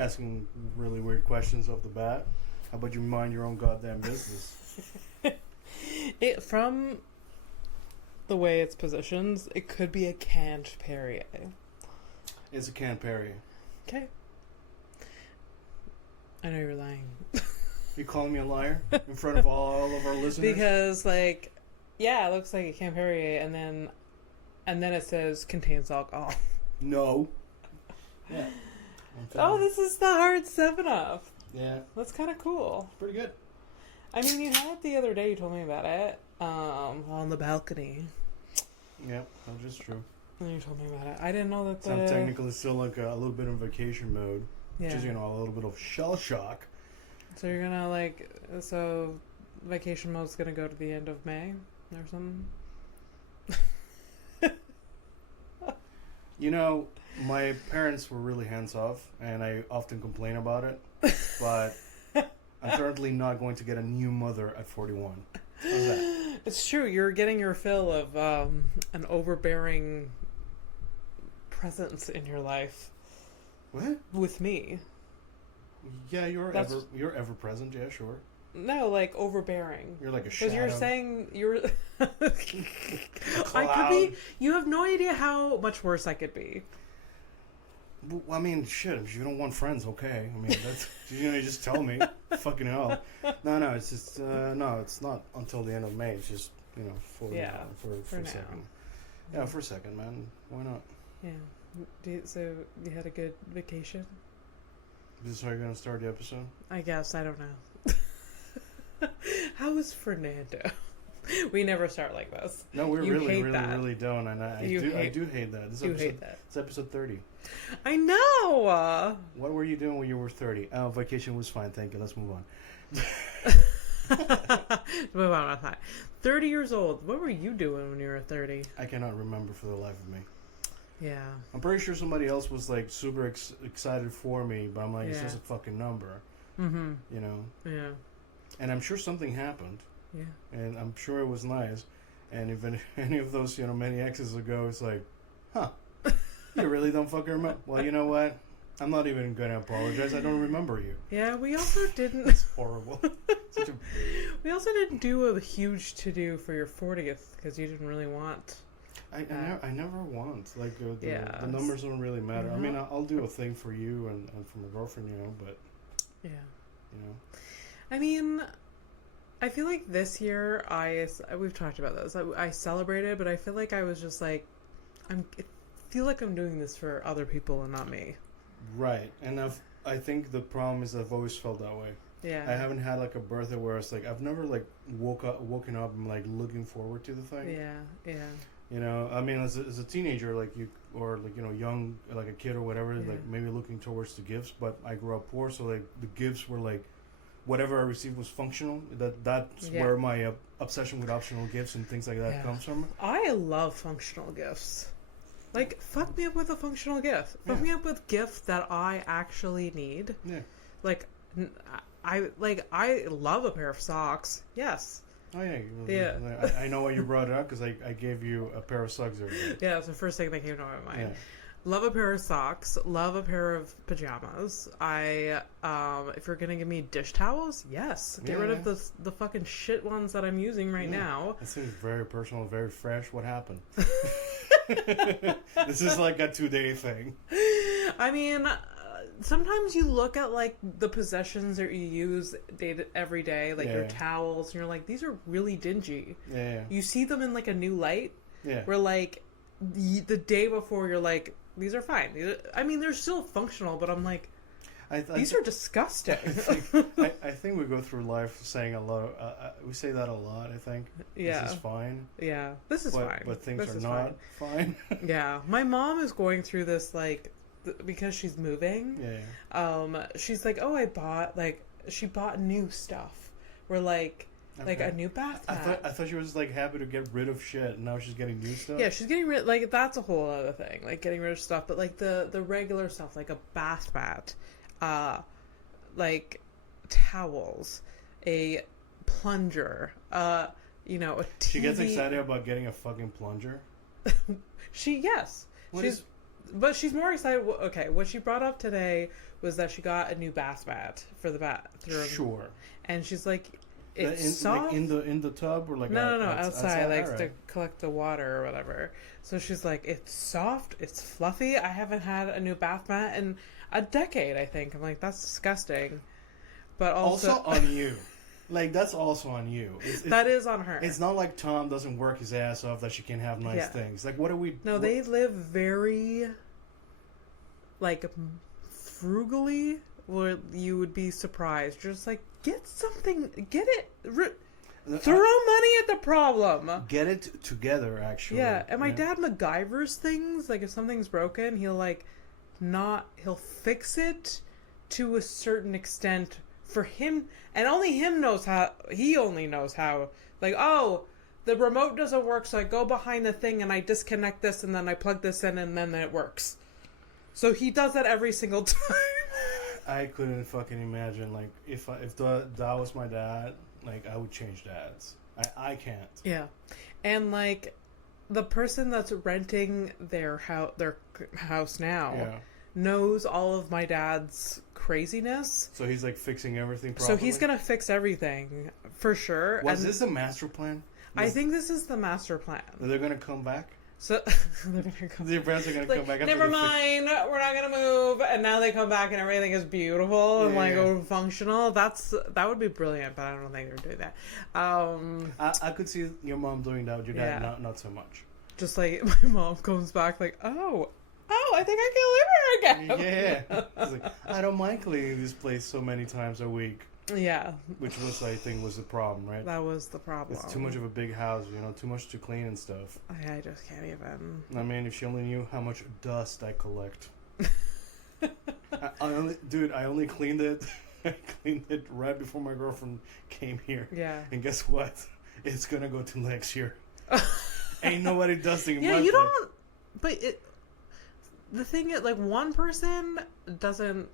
asking really weird questions off the bat. How about you mind your own goddamn business? From the way it's positioned, it could be a canned Perrier. It's a canned Perrier. Okay. I know you're lying. You calling me a liar in front of all of our listeners? Because, like, yeah, it looks like a canned Perrier, and then it says contains alcohol. No. Yeah. Oh, this is the hard 7-Up. Yeah. That's kind of cool. Pretty good. I mean, you had it the other day. You told me about it. On the balcony. Yeah, that's just true. And you told me about it. I didn't know that. So I'm technically still like a little bit in vacation mode. Yeah. Which is, a little bit of shell shock. So you're gonna so vacation mode's gonna go to the end of May or something? My parents were really hands off, and I often complain about it. But I'm currently not going to get a new mother at 41. How's that? It's true. You're getting your fill of an overbearing presence in your life. What? With me. Yeah, you're ever present. Yeah, sure. No, like overbearing. You're like a shadow. Because you're saying you're. I could be. You have no idea how much worse I could be. Well, I mean, shit. If you don't want friends, okay. I mean, that's you just tell me. Fucking hell. No, it's just no. It's not until the end of May. It's just for a now. second. Yeah, for a second, man. Why not? Yeah. So you had a good vacation? This is how you're gonna start the episode? I guess. I don't know. How is Fernando? We never start like this. No, we really don't, and I do hate that. You hate that. It's episode 30. I know. What were you doing when you were 30? Oh, vacation was fine. Thank you. Let's move on. Move on. 30 years old. What were you doing when you were 30? I cannot remember for the life of me. Yeah. I'm pretty sure somebody else was like super excited for me, but I'm like, it's just a fucking number. Mm-hmm. Yeah. And I'm sure something happened. Yeah. And I'm sure it was nice. And if any of those, many exes ago, it's like, huh, you really don't fucking remember. Well, you know what? I'm not even going to apologize. I don't remember you. Yeah, we also didn't. It's horrible. We also didn't do a huge to-do for your 40th because you didn't really want... I never want. Like, the numbers don't really matter. No. I mean, I'll do a thing for you and for my girlfriend, but... Yeah. You I mean... I feel like this year, we've talked about this. I celebrated, but I feel like I was just like, I feel like I'm doing this for other people and not me. Right, and I think the problem is I've always felt that way. Yeah. I haven't had like a birthday where it's like I've never like woken up and like looking forward to the thing. Yeah. I mean, as a teenager, like young, like a kid or whatever, like maybe looking towards the gifts. But I grew up poor, so like the gifts were like. Whatever I received was functional. That's where my obsession with optional gifts and things like that comes from. I love functional gifts. Like, fuck me up with a functional gift. Fuck me up with gifts that I actually need. Yeah. Like, I love a pair of socks. Yes. Oh yeah. I know why you brought it up because I gave you a pair of socks the other day. Yeah, that's the first thing that came to my mind. Yeah. Love a pair of socks. Love a pair of pajamas. If you're gonna give me dish towels, yes. Get rid of the fucking shit ones that I'm using right now. That seems very personal, very fresh. What happened? This is like a 2-day thing. I mean, sometimes you look at like the possessions that you use every day, like your towels, and you're like, these are really dingy. Yeah. You see them in like a new light. Yeah. Where like the day before you're like, these are fine. I mean, they're still functional, but I'm like, these are disgusting. I think we go through life saying a lot. We say that a lot. I think. Yeah. This is fine. Yeah. This is fine. But things are not fine. Yeah. My mom is going through this like because she's moving. Yeah. She's like, she bought new stuff. We're like. Okay. Like a new bath mat. I thought she was like happy to get rid of shit, and now she's getting new stuff. Yeah, she's getting rid. Like that's a whole other thing. Like getting rid of stuff, but like the regular stuff, like a bath mat, like towels, a plunger, a TV. She gets excited about getting a fucking plunger. Yes. What is But she's more excited. Okay, what she brought up today was that she got a new bath mat for the bathroom. Sure. And she's like, it's soft. Like in the tub or like no, outside, like right. to collect the water or whatever. So she's like, it's soft, it's fluffy. I haven't had a new bath mat in a decade, I think. I'm like, that's disgusting. But also on you. Like, that's also on you. That is on her. It's not like Tom doesn't work his ass off that she can have nice things. Like, what are we... No, they live very, like, frugally, where you would be surprised. You're just like, get something, get it... throw money at the problem. Get it together, actually. Yeah, and my dad MacGyvers things. Like, if something's broken, he'll fix it to a certain extent for him, and only him knows how. He only knows how. Like, oh, the remote doesn't work, so I go behind the thing and I disconnect this, and then I plug this in, and then it works. So he does that every single time. I couldn't fucking imagine, like, if that was my dad, like, I would change dads. I can't. Yeah, and like, the person that's renting their house now knows all of my dad's craziness. So he's like fixing everything properly? So he's gonna fix everything for sure. Was this the master plan? I think this is the master plan. They're gonna come back? So Their parents are gonna come back. Never mind, we're not gonna move, and now they come back and everything is beautiful and like functional. That would be brilliant, but I don't think they're doing that. I could see your mom doing that with your dad, not so much. Just like my mom comes back like, oh, I think I can live here again. Yeah, it's like, I don't mind cleaning this place so many times a week. Yeah, which was, I think, was the problem, right? That was the problem. It's too much of a big house, too much to clean and stuff. I just can't even. I mean, if she only knew how much dust I collect. I only cleaned it. I cleaned it right before my girlfriend came here. Yeah. And guess what? It's gonna go to next year. Ain't nobody dusting. Yeah, you don't. But the thing is, like, one person doesn't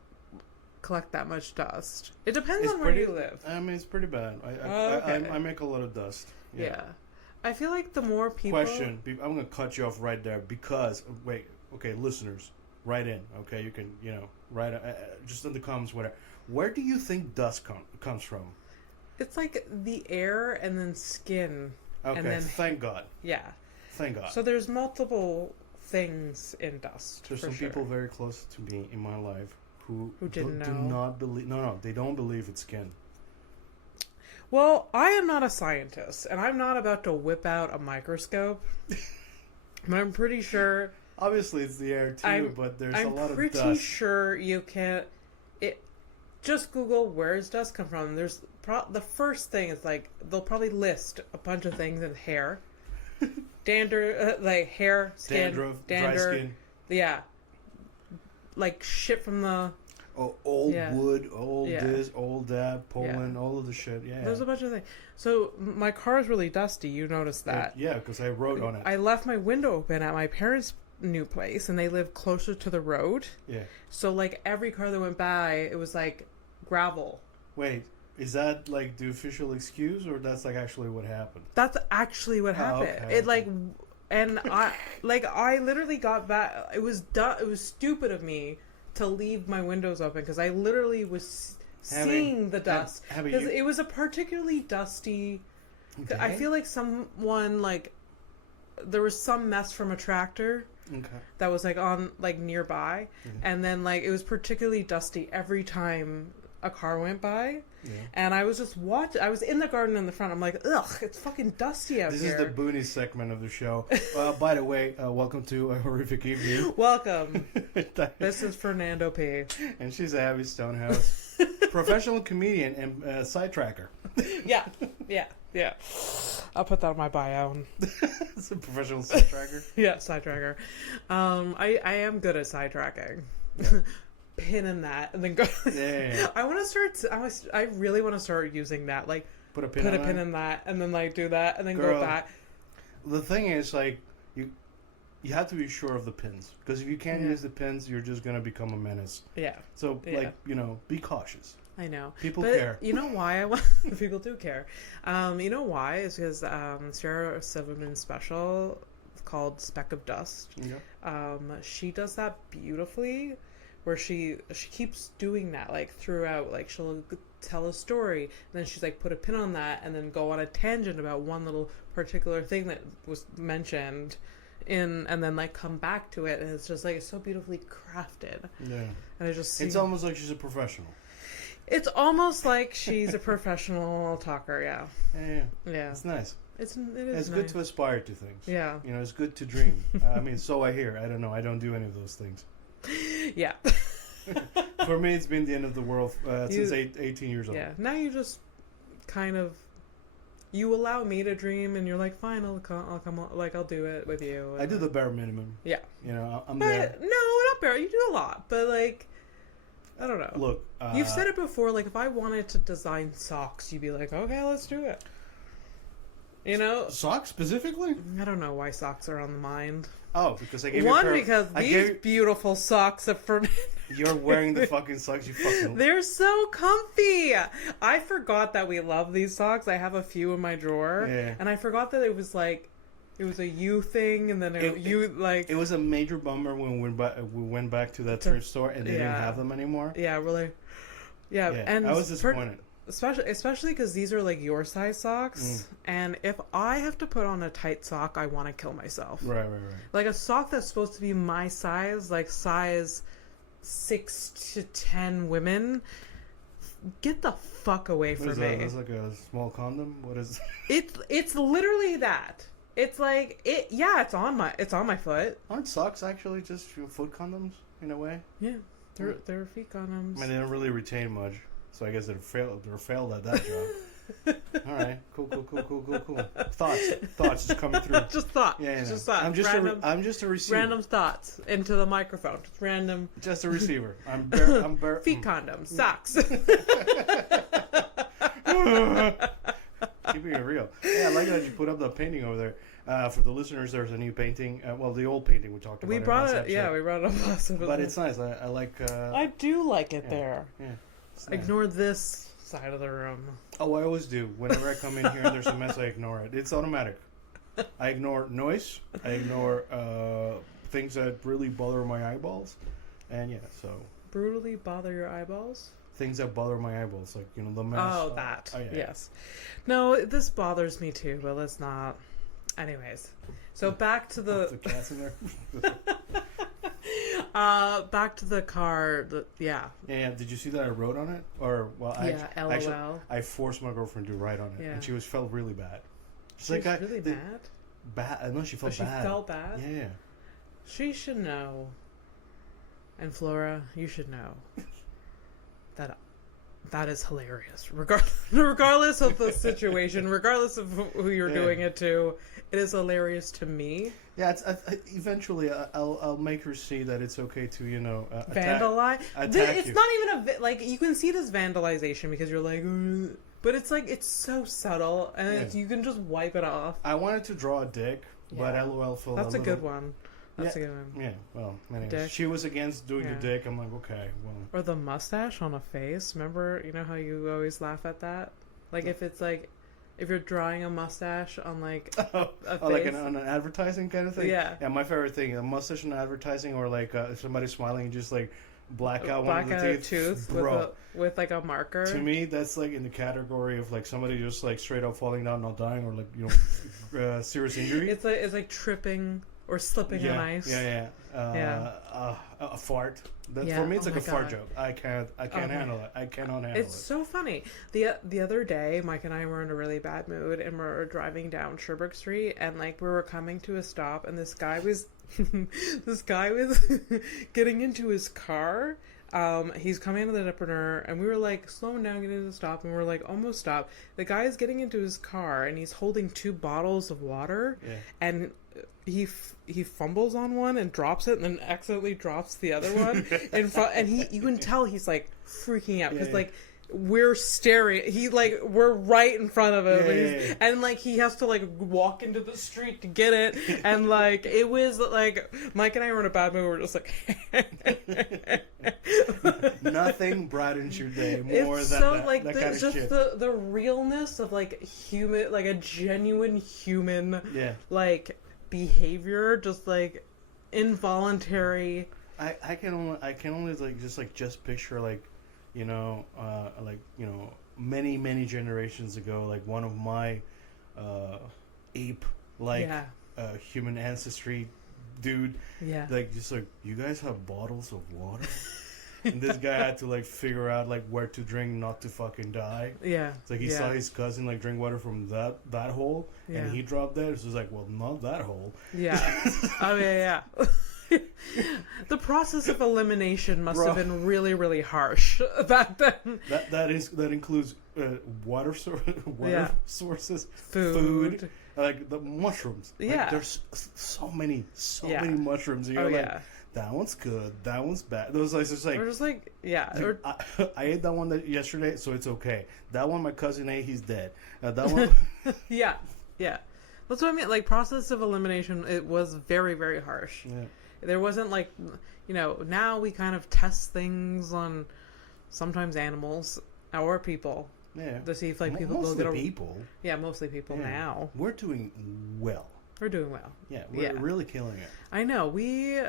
collect that much dust. It depends on where you live. I mean, it's pretty bad. I make a lot of dust. Yeah. I feel like the more people... Question. I'm going to cut you off right there because... Wait. Okay, listeners. Write in. Okay, you can, write... just in the comments, whatever. Where do you think dust comes from? It's like the air and then skin. Okay, and then, thank God. Yeah. Thank God. So there's multiple things in dust. There's some people very close to me in my life who didn't do not believe... No, they don't believe it's skin. Well, I am not a scientist, and I'm not about to whip out a microscope. But I'm pretty sure... Obviously, it's the air, too, but there's a lot of dust. I'm pretty sure you can't... Just Google, where does dust come from? There's the first thing is, like, they'll probably list a bunch of things in hair. Dander, like, hair, skin. Dry skin. Yeah. Like, shit from the... old wood, old this, old that, Poland, all of the shit, There's a bunch of things. So, my car is really dusty, you noticed that. Yeah, because I wrote on it. I left my window open at my parents' new place, and they live closer to the road. Yeah. So, like, every car that went by, it was, like, gravel. Wait, is that, like, the official excuse, or that's, like, actually what happened? That's actually what happened. Okay. It, like... And I literally got back. It was stupid of me to leave my windows open because I literally was seeing the dust. Because it was a particularly dusty. Okay. I feel like someone there was some mess from a tractor. Okay. That was on nearby, and then it was particularly dusty every time a car went by. Yeah. And I was just watching. I was in the garden in the front. I'm like, ugh, it's fucking dusty out here. This is the Booney segment of the show. By the way, welcome to A Horrific Evening. Welcome. This is Fernando P. And she's Abby Stonehouse. Professional comedian and sidetracker. Yeah. I'll put that on my bio. It's a professional sidetracker? Yeah, sidetracker. I am good at sidetracking. Yeah. Pin in that and then go. Yeah. I want to start. I really want to start using that. Like, put a pin in that and then do that and then go back. The thing is, you have to be sure of the pins because if you can't use the pins, you're just gonna become a menace. Yeah. So be cautious. I know. People care. You know why? People do care. You know why? It's because Sarah Silverman's special called Speck of Dust. Yeah. She does that beautifully, where she keeps doing that like throughout. Like she'll tell a story, and then she's like put a pin on that, and then go on a tangent about one little particular thing that was mentioned and then like come back to it, and it's just like it's so beautifully crafted. Yeah. And it's almost like she's a professional. It's almost like she's a professional talker. Yeah. Yeah. It's nice. It's nice. Good to aspire to things. Yeah. You know, it's good to dream. I mean, so I hear. I don't know. I don't do any of those things. Yeah. For me, it's been the end of the world since 18 years old. Yeah. Now you just kind of you allow me to dream, and you're like, fine, I'll come on, like I'll do it with you. I do the bare minimum. Yeah. You know, I'm but there. No, not bare. You do a lot, but like, I don't know. Look, you've said it before. Like, if I wanted to design socks, you'd be like, okay, let's do it. You know, socks specifically. I don't know why socks are on the mind. Oh, because I gave because these beautiful socks are from. You're wearing the fucking socks. You fucking. They're so comfy. I forgot that we love these socks. I have a few in my drawer, and I forgot that it was a you thing, and then it was a major bummer when we went back to that thrift store and they didn't have them anymore. Yeah, really. Yeah, and I was disappointed. Especially because these are like your size socks, and if I have to put on a tight sock, I want to kill myself. Right. Like a sock that's supposed to be my size, like size 6 to 10 women, get the fuck away from me. It's like a small condom. What is? It's literally that. It's like it. Yeah, it's on my foot. Aren't socks actually just foot condoms in a way? Yeah, they're feet condoms. I mean, they don't really retain much. So I guess they're failed at that job. All right, cool. Thoughts just coming through. Just thought. Yeah. Just thought. I'm just a receiver. Random thoughts into the microphone. Just random. Just a receiver. I'm feet condoms, socks. Keeping it real. Yeah, I like that you put up the painting over there. For the listeners, there's a new painting. Well, the old painting we talked about. We brought it. Yeah, we brought it up last episode. But it's nice. I like. I do like it there. Yeah. Ignore this side of the room. Oh, I always do. Whenever I come in here and there's a mess, I ignore it. It's automatic. I ignore noise. I ignore things that really bother my eyeballs. And yeah, so. Brutally bother your eyeballs? Things that bother my eyeballs, like, the mess. Oh, that. Yeah. Yes. No, this bothers me too, but let's not. Anyways. So back to the cats in there. Back to the car. Yeah. Did you see that I wrote on it? Or LOL. Actually, I forced my girlfriend to write on it, and she felt really bad. She was really mad. Bad. I know she felt bad. She felt bad. Yeah. She should know. And Flora, you should know that is hilarious. Regardless of the situation, regardless of who you're doing it to, it is hilarious to me. Yeah, eventually I'll make her see that it's okay to vandalize. It's you. Not even like you can see this vandalization because you're like, but it's like it's so subtle and you can just wipe it off. I wanted to draw a dick, but LOL felt that's a good one. That's a good one. Yeah, well, anyways, she was against doing the dick. I'm like, okay, well. Or the mustache on a face. Remember, you know how you always laugh at that? Like if you're drawing a mustache on like a face. Like on an advertising kind of thing? Yeah. Yeah, my favorite thing, a mustache on advertising, or like if somebody's smiling and just like black out one of the teeth. Tooth with like a marker. To me, that's like in the category of like somebody just like straight up falling down, not dying, or like, serious injury. It's like tripping or slipping on ice. A fart. For me, it's like a fart joke. I can't handle it. I cannot handle it. It's so funny. The other day, Mike and I were in a really bad mood, and we were driving down Sherbrooke Street, and like we were coming to a stop, and this guy was getting into his car. He's coming into the dipper, and we were like slowing down, getting to the stop, and we're like almost stopped. The guy is getting into his car, and he's holding 2 bottles of water, and he fumbles on one and drops it, and then accidentally drops the other one in front, and you can tell he's like freaking out because like we're staring, we're right in front of him, and like he has to like walk into the street to get it, and like it was like Mike and I were in a bad mood. We're just like nothing brightens your day more it's than so, that, like that the, kind of just shit. the realness of like human, like a genuine human, like behavior, just like involuntary. I can only like just picture like, many generations ago, like one of my ape like human ancestry dude, like just like, you guys have bottles of water. And this guy had to like figure out like where to drink not to fucking die. Yeah. It's like he saw his cousin like drink water from that hole, and he dropped dead. So it's like, well, not that hole. Yeah. Oh yeah. The process of elimination must have been really, really harsh back then. That includes water sources, food, like the mushrooms. Like, there's so many mushrooms. You're that one's good. That one's bad. Those like just like, or just like I ate that one yesterday, so it's okay. That one my cousin ate, he's dead. That one, yeah. That's what I mean. Like, process of elimination, it was very, very harsh. Yeah. There wasn't like, now we kind of test things on sometimes animals or people. Yeah. To see if like people mostly people. Yeah, mostly people now. We're doing well. We're doing well. Yeah, we're really killing it. I know. We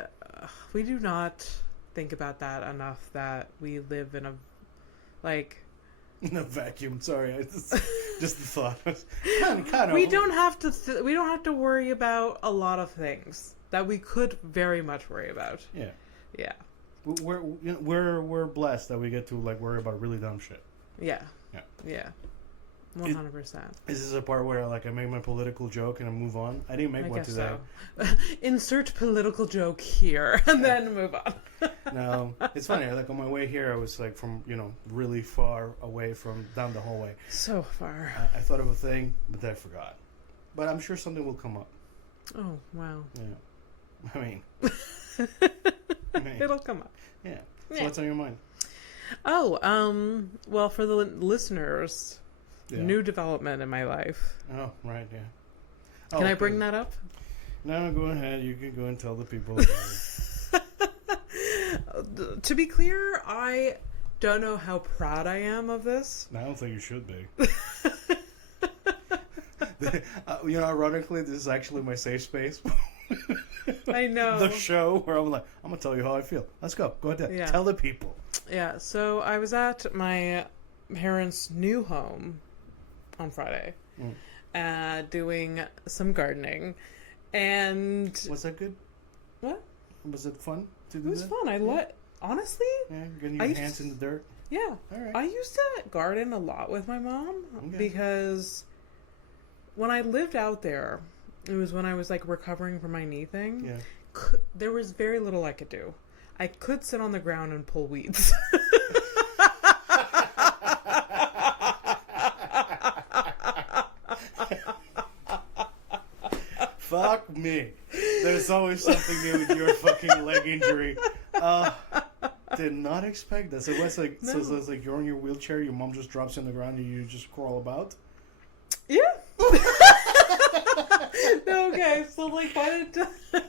do not think about that enough, that we live in a in a vacuum. Sorry, just the thought. kind of. We don't have to worry about a lot of things that we could very much worry about. Yeah. Yeah. We're blessed that we get to like worry about really dumb shit. Yeah. Yeah. Yeah. 100%. Is this a part where like I make my political joke and I move on? I didn't make one today. So. Insert political joke here and then move on. No, it's funny. Like on my way here, I was like from really far away from down the hallway. So far. I thought of a thing, but then I forgot. But I'm sure something will come up. Oh wow. Yeah. I mean, it'll come up. Yeah. So what's on your mind? Oh, well, for the listeners. Yeah. New development in my life. Oh, right, yeah. Can I bring that up? No, go ahead. You can go and tell the people about it. To be clear, I don't know how proud I am of this. I don't think you should be. Ironically, this is actually my safe space. I know. The show where I'm like, I'm going to tell you how I feel. Let's go. Go ahead. Yeah. Tell the people. Yeah, so I was at my parents' new home on Friday, doing some gardening, and was that good? What was it fun to do? It was fun. Honestly, getting your hands in the dirt. Yeah, all right. I used to garden a lot with my mom because when I lived out there, it was when I was like recovering from my knee thing. Yeah, there was very little I could do. I could sit on the ground and pull weeds. Fuck me. There's always something new with your fucking leg injury. Did not expect that. So it's like, no. So it's like you're in your wheelchair, your mom just drops you on the ground, and you just crawl about. Yeah. No, okay. So like by the time,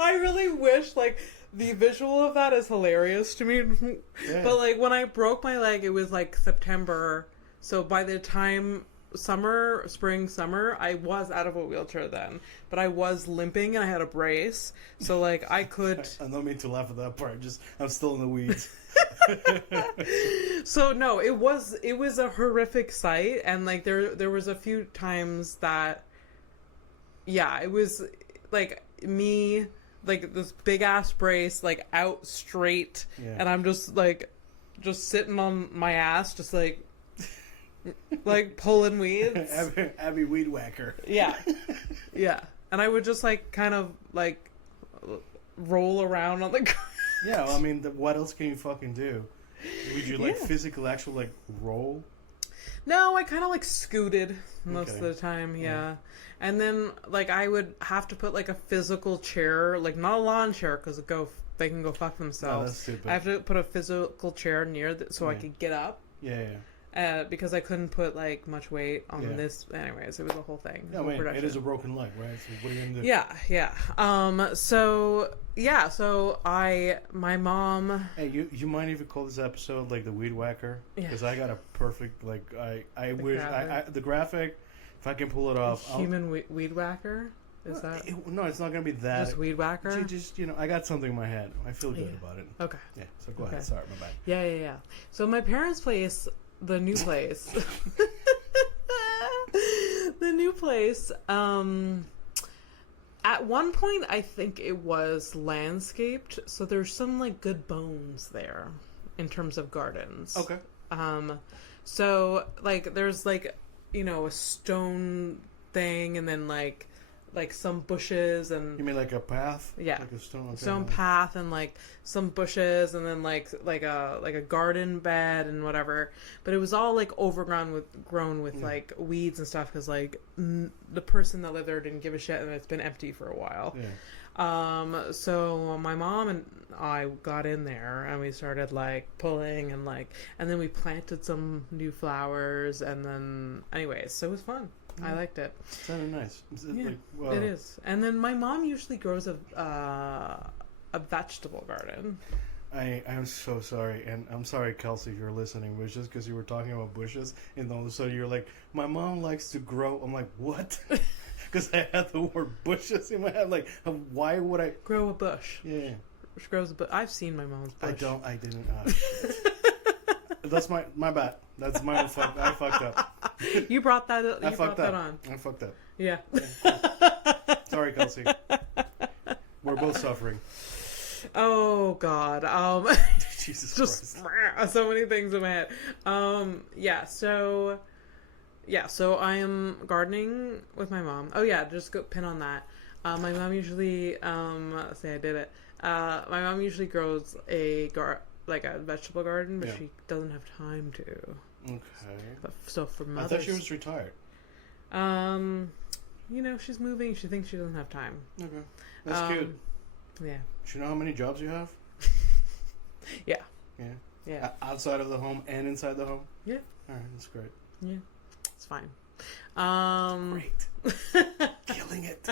I really wish like the visual of that is hilarious to me. Yeah. But like when I broke my leg, it was like September. So by the time spring, summer, I was out of a wheelchair then, but I was limping and I had a brace, so like I could. I don't mean to laugh at that part. I'm still in the weeds. So no, it was a horrific sight, and like there was a few times that, yeah, it was like me, like this big ass brace, like out straight, and I'm just sitting on my ass, just like pulling weeds. Abby Weed Wacker. Yeah. Yeah. And I would just like kind of like roll around on the ground. Yeah, well, I mean, what else can you fucking do? Would you like physical actual like roll? No, I kind of like scooted most of the time, yeah. And then like I would have to put like a physical chair, like not a lawn chair because they can go fuck themselves. Oh, that's stupid. I have to put a physical chair near so I could get up. Yeah. Because I couldn't put like much weight on this. Anyways, it was a whole thing. No, wait, it is a broken leg, right? So what are you gonna do? Yeah. So my mom. Hey, you mind if you call this episode like the Weed Whacker? Because I got a perfect like I wish the graphic If I can pull it off, human weed whacker. Is that? No, it's not gonna be that. Just weed whacker. Just I got something in my head. I feel good about it. Okay. Yeah. So go ahead. Sorry, my bad. Yeah. So my parents' place, the new place, the new place. At one point, I think it was landscaped, so there's some like good bones there in terms of gardens. Okay. So like there's like a stone thing, and then like some bushes, and you mean like a path? Yeah, like a stone path, and like some bushes, and then like a garden bed and whatever. But it was all like grown with like weeds and stuff, because like the person that lived there didn't give a shit, and it's been empty for a while. Yeah. So my mom and I got in there, and we started like pulling, and then we planted some new flowers, and then anyways, so it was fun. I liked it. Sounded nice. It is. And then my mom usually grows a vegetable garden. I'm so sorry, and I'm sorry, Kelsey, if you're listening, but it's just because you were talking about bushes, and all of a sudden you're like, my mom likes to grow. I'm like, what? Because I had the word bushes in my head. Like, why would I grow a bush? Yeah, she grows a bush. I've seen my mom's bush. I didn't. That's my bad. That's my fuck. I fucked up. You brought that. You brought that on. I fucked up. Yeah. Sorry, Kelsey. We're both suffering. Oh God. Jesus just Christ. So many things in my head. So I am gardening with my mom. Oh yeah, just go pin on that. My mom usually say I did it. My mom usually grows a vegetable garden, but she doesn't have time to. Okay. So for Mother's, I thought she was retired. She's moving. She thinks she doesn't have time. Okay, that's cute. Yeah. Do you know how many jobs you have? Yeah. Yeah. Yeah. Outside of the home and inside the home? Yeah. All right, that's great. Yeah. It's fine. Great. Killing it.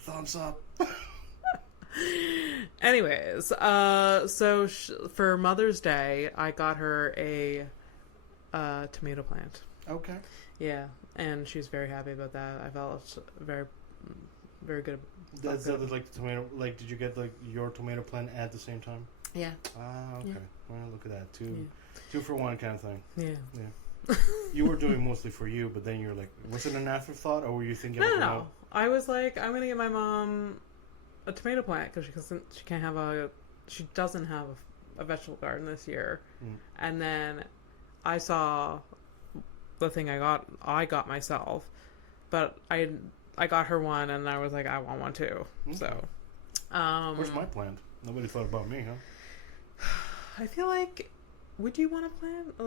Thumbs up. Anyways, so for Mother's Day, I got her a tomato plant. Okay. Yeah, and she's very happy about that. I felt very, very good. That's like the tomato. Like, did you get like your tomato plant at the same time? Yeah. Ah, okay. Yeah. Well, look at that. Two for one kind of thing. Yeah. Yeah. You were doing mostly for you, but then you're like, was it an afterthought, or were you thinking? No. I was like, I'm gonna get my mom a tomato plant because she doesn't have a vegetable garden this year. And then I saw the thing I got myself, but I got her one, and I was like, I want one too. Okay. So where's my plant? Nobody thought about me, huh? I feel like, would you want a plant?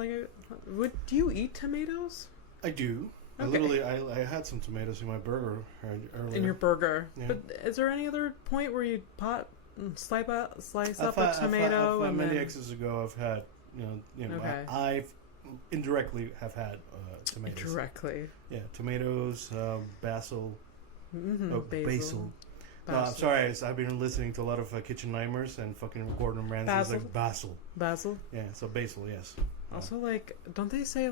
Do you eat tomatoes? I do. Okay. I had some tomatoes in my burger earlier. In your burger. Yeah. But is there any other point where you slice up a tomato? Many X's ago, I've had, okay. I've indirectly have had tomatoes. Indirectly. Yeah, tomatoes, basil. Mm-hmm. Basil. No, I'm sorry. I've been listening to a lot of Kitchen Nightmares, and fucking Gordon Ramsay's like basil. Basil? Yeah, so basil, yes. Also, don't they say,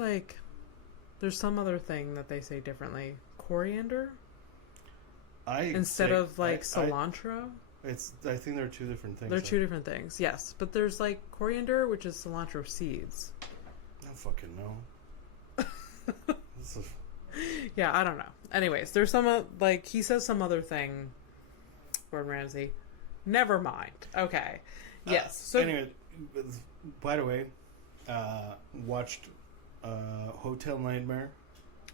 there's some other thing that they say differently? Coriander? Instead of cilantro? I think they're two different things. They're two different things, yes. But there's coriander, which is cilantro seeds. I don't fucking know. Yeah, I don't know. Anyways, there's some, he says some other thing, Gordon Ramsay. Never mind. Okay. Yes. So anyway, by the way, watched Hotel Nightmare.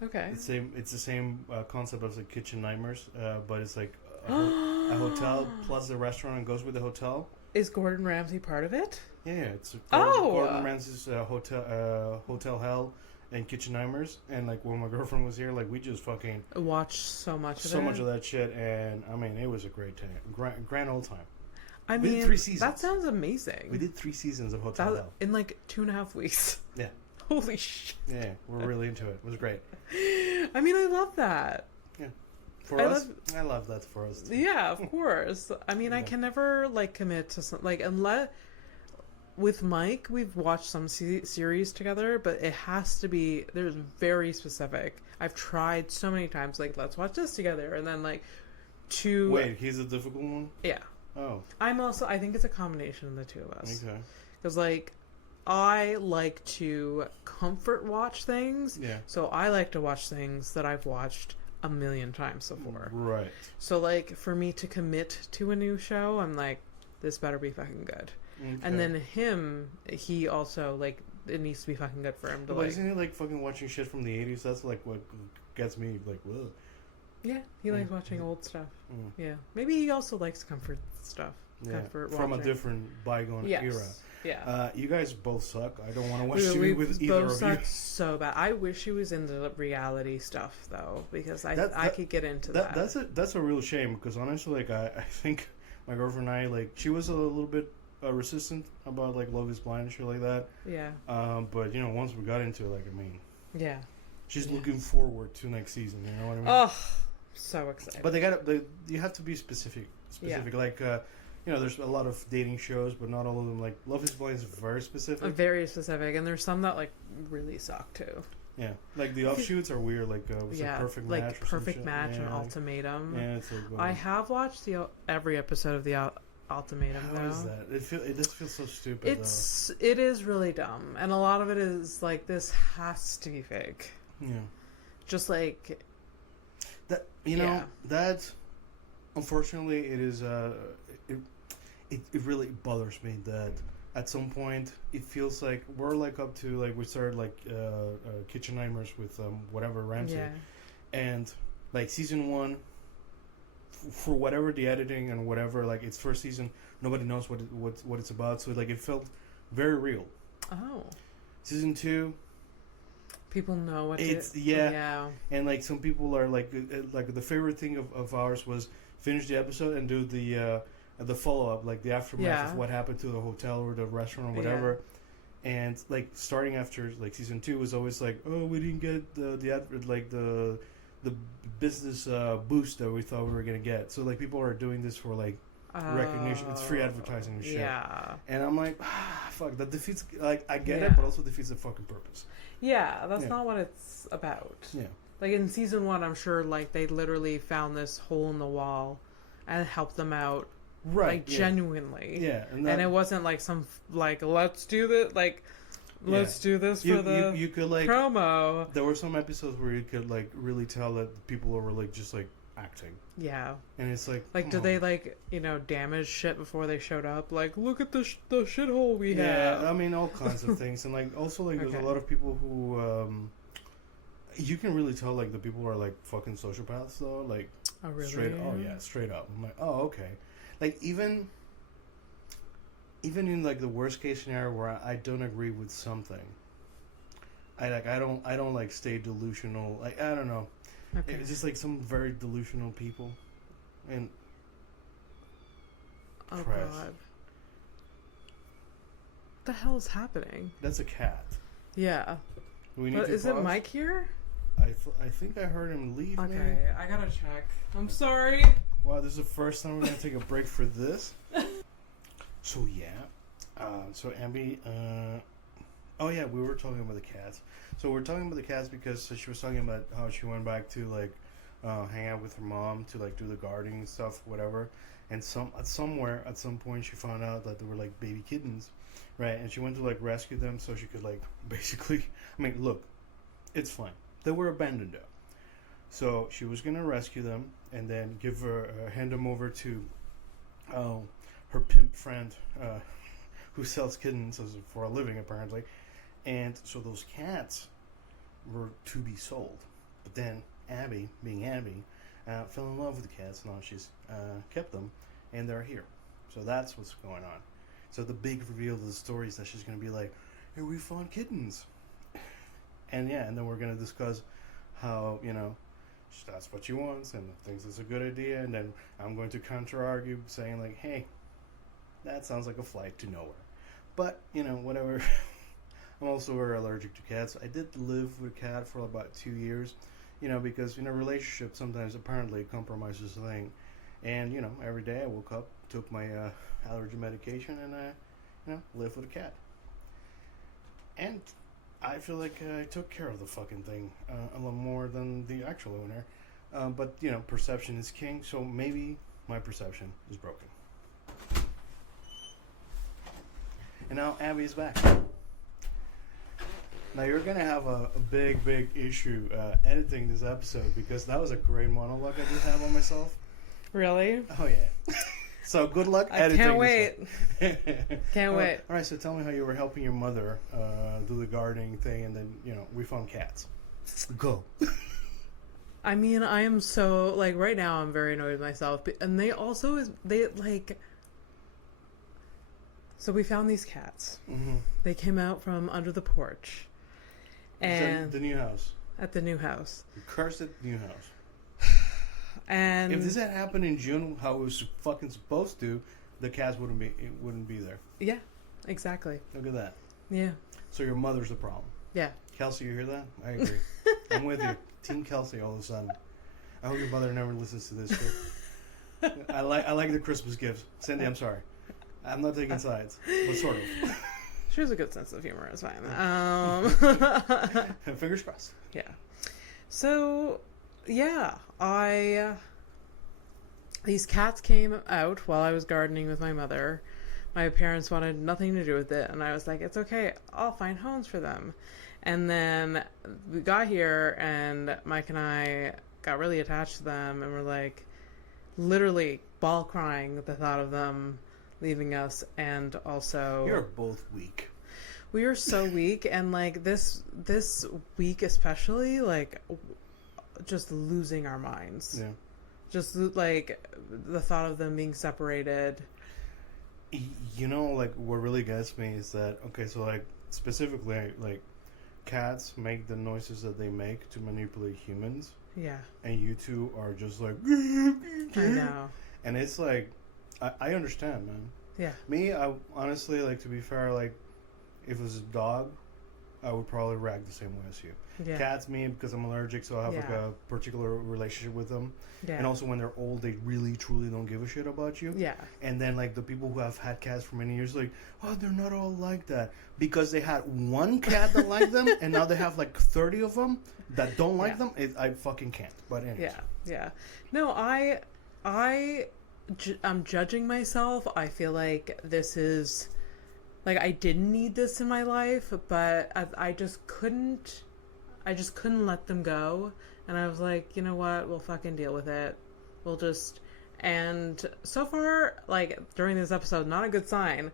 Okay. It's the same concept as like Kitchen Nightmares, but it's like a hotel plus the restaurant, and goes with the hotel. Is Gordon Ramsay part of it? Yeah, it's Gordon Ramsay's Hotel Hell and Kitchen Nightmares. And when my girlfriend was here, we just fucking watched so much of that shit, and I mean, it was a great time, grand old time. We did 3 seasons. That sounds amazing. We did 3 seasons of Hotel Hell in 2.5 weeks. Yeah. Holy shit. Yeah, we're really into it. It was great. I mean, I love that. Yeah. I love that for us too. Yeah, of course. I mean, yeah. I can never commit to something unless with Mike, we've watched some series together, but it has to be, there's very specific. I've tried so many times, like, let's watch this together, and then, like, Wait, he's a difficult one? Yeah. Oh. I think it's a combination of the two of us. Okay. Because, like, I like to comfort watch things. Yeah. So I like to watch things that I've watched a million times before. Right. So, like, for me to commit to a new show, I'm like, this better be fucking good. Okay. And then he also, like, it needs to be fucking good for him to, like... Isn't he, like, fucking watching shit from the 80s? That's, like, what gets me, like, whoa. Yeah, he likes watching old stuff. Yeah. Maybe he also likes comfort stuff. Yeah. From a different bygone era. Yeah. You guys both suck. I don't want to watch TV with either of you. Both suck so bad. I wish he was into the reality stuff, though, because I could get into that. That's a real shame, because honestly, like, I think my girlfriend and I, like, she was a little bit resistant about, like, Love is Blind and shit like that. Yeah. But, you know, once we got into it, like, I mean... Yeah. She's looking forward to next season, you know what I mean? Oh, so excited. But you have to be specific. Yeah. Like, you know, there's a lot of dating shows, but not all of them. Like, Love is Blind is very specific. Very specific, and there's some that, like, really suck, too. Yeah. Like, the offshoots are weird, like, was a Perfect Match like Perfect Match and Ultimatum. Yeah, it's like... I have watched every episode of the Ultimatum, though. How is that? It just feels so stupid, It is really dumb, and a lot of it is, like, this has to be fake. Yeah. Just, like... That, you know, that... Unfortunately, it is... It really bothers me that at some point it feels like we're like up to like we started like Kitchen Nightmares with whatever Ramsey, and like season 1 for whatever the editing and whatever, like its first season, nobody knows what it's about, so like it felt very real. Oh. Season 2, people know what it's and like some people are like the favorite thing of ours was finish the episode and do the follow-up, like the aftermath of what happened to the hotel or the restaurant or whatever. And like starting after like season 2 was always like, oh, we didn't get the business boost that we thought we were gonna get. So like people are doing this for like recognition. It's free advertising and shit. Yeah. And I'm like, fuck, that defeats, like, I get it, but also defeats the fucking purpose. Yeah, that's not what it's about. Yeah. Like in season 1, I'm sure like they literally found this hole in the wall and helped them out. Right, like genuinely, and it wasn't like some like let's do this for the you could like promo. There were some episodes where you could like really tell that people were like just like acting. Yeah, and it's like did they like damage shit before they showed up? Like look at the shithole we have. Yeah, I mean all kinds of things, and like also like there's a lot of people who you can really tell like the people are like fucking sociopaths though. Like straight up. I'm like, oh okay. Like even in like the worst case scenario where I don't agree with something, I don't like stay delusional. Like I don't know, it's just like some very delusional people, and God, what the hell is happening? That's a cat. Yeah, is it Mike here? I think I heard him leave. Okay, maybe? I gotta check. I'm sorry. Wow, this is the first time we're going to take a break for this. So, so Abby, we were talking about the cats. So, we're talking about the cats because she was talking about how she went back to, like, hang out with her mom to, like, do the gardening and stuff, whatever. And at some point, she found out that they were, like, baby kittens, right? And she went to, like, rescue them so she could, like, basically... I mean, look, it's fine. They were abandoned, though. So she was gonna rescue them and then hand them over to her pimp friend who sells kittens for a living apparently. And so those cats were to be sold. But then Abby, being Abby, fell in love with the cats. Now she's kept them, and they're here. So that's what's going on. So the big reveal of the story is that she's gonna be like, "Hey, we found kittens," and then we're gonna discuss how that's what she wants and thinks it's a good idea, and then I'm going to counter-argue saying like, hey, that sounds like a flight to nowhere. But, whatever. I'm also very allergic to cats. I did live with a cat for about 2 years, because in a relationship sometimes apparently compromise is a thing. And, every day I woke up, took my allergy medication, and live with a cat. And I feel like I took care of the fucking thing a lot more than the actual owner. But, perception is king, so maybe my perception is broken. And now Abby is back. Now you're going to have a big, big issue editing this episode because that was a great monologue I just had on myself. Really? Oh, yeah. So good luck editing. I can't wait. Can't wait. All right, so tell me how you were helping your mother do the gardening thing, and then, we found cats. Go. I mean, I am so, right now I'm very annoyed with myself. And they also, so we found these cats. Mm-hmm. They came out from under the porch. And the new house. At the new house. The cursed new house. And if this had happened in June, how it was fucking supposed to, the cats wouldn't be there. Yeah, exactly. Look at that. Yeah. So your mother's the problem. Yeah. Kelsey, you hear that? I agree. I'm with you. Team Kelsey all of a sudden. I hope your mother never listens to this shit. I like the Christmas gifts. Cindy, I'm sorry. I'm not taking sides, but sort of. She has a good sense of humor. It's fine. Fingers crossed. Yeah. So, yeah, these cats came out while I was gardening with my mother. My parents wanted nothing to do with it, and I was like, it's okay, I'll find homes for them. And then we got here, and Mike and I got really attached to them, and we're literally bawl crying at the thought of them leaving us. And also, you're both weak. We are so weak, and this week especially, just losing our minds. Yeah. Just the thought of them being separated. What really gets me is that, specifically, cats make the noises that they make to manipulate humans. Yeah. And you two are just I know. And it's I understand, man. Yeah. Me, I honestly, to be fair, if it was a dog, I would probably react the same way as you. Yeah. Cats, me, because I'm allergic, so I have a particular relationship with them. Yeah. And also when they're old, they really, truly don't give a shit about you. Yeah. And then, the people who have had cats for many years, oh, they're not all like that. Because they had one cat that liked them, and now they have, 30 of them that don't like them. I fucking can't. But anyways. Yeah, yeah. No, I'm judging myself. I feel like this is... I didn't need this in my life, but I just couldn't let them go. And I was like, you know what? We'll fucking deal with it. We'll just... And so far, during this episode, not a good sign.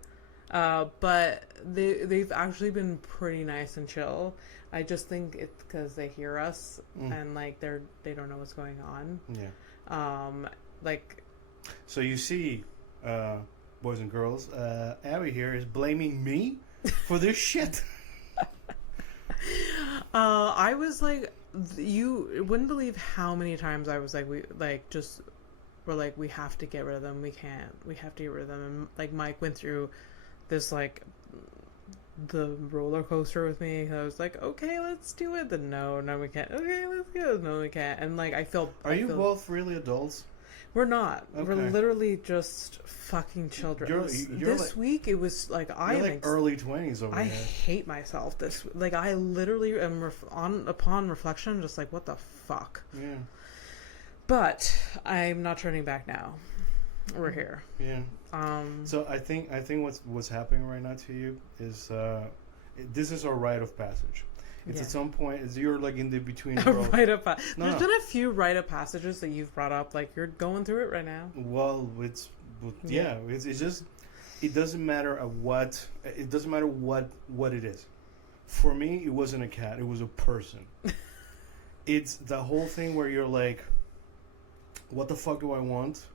But they've actually been pretty nice and chill. I just think it's because they hear us and, they don't know what's going on. Yeah. So you see... boys and girls, Abby here is blaming me for this shit. I was you wouldn't believe how many times I was we have to get rid of them. We have to get rid of them. And Mike went through this the roller coaster with me. I was like, okay, let's do it. Then no, we can't. Okay, let's do it. No, we can't. And I feel. Are you both really adults? We're not. Okay. We're literally just fucking children. You're this week, it was I am early 20s over I here. hate myself. I literally am upon reflection, just what the fuck. Yeah. But I'm not turning back now. We're here. Yeah. So I think what's happening right now to you is this is a rite of passage. It's at some point, you're in the between world. There's been a few rite of passages that you've brought up. You're going through it right now. Well, it's just, it doesn't matter what it is. For me, it wasn't a cat, it was a person. It's the whole thing where you're what the fuck do I want?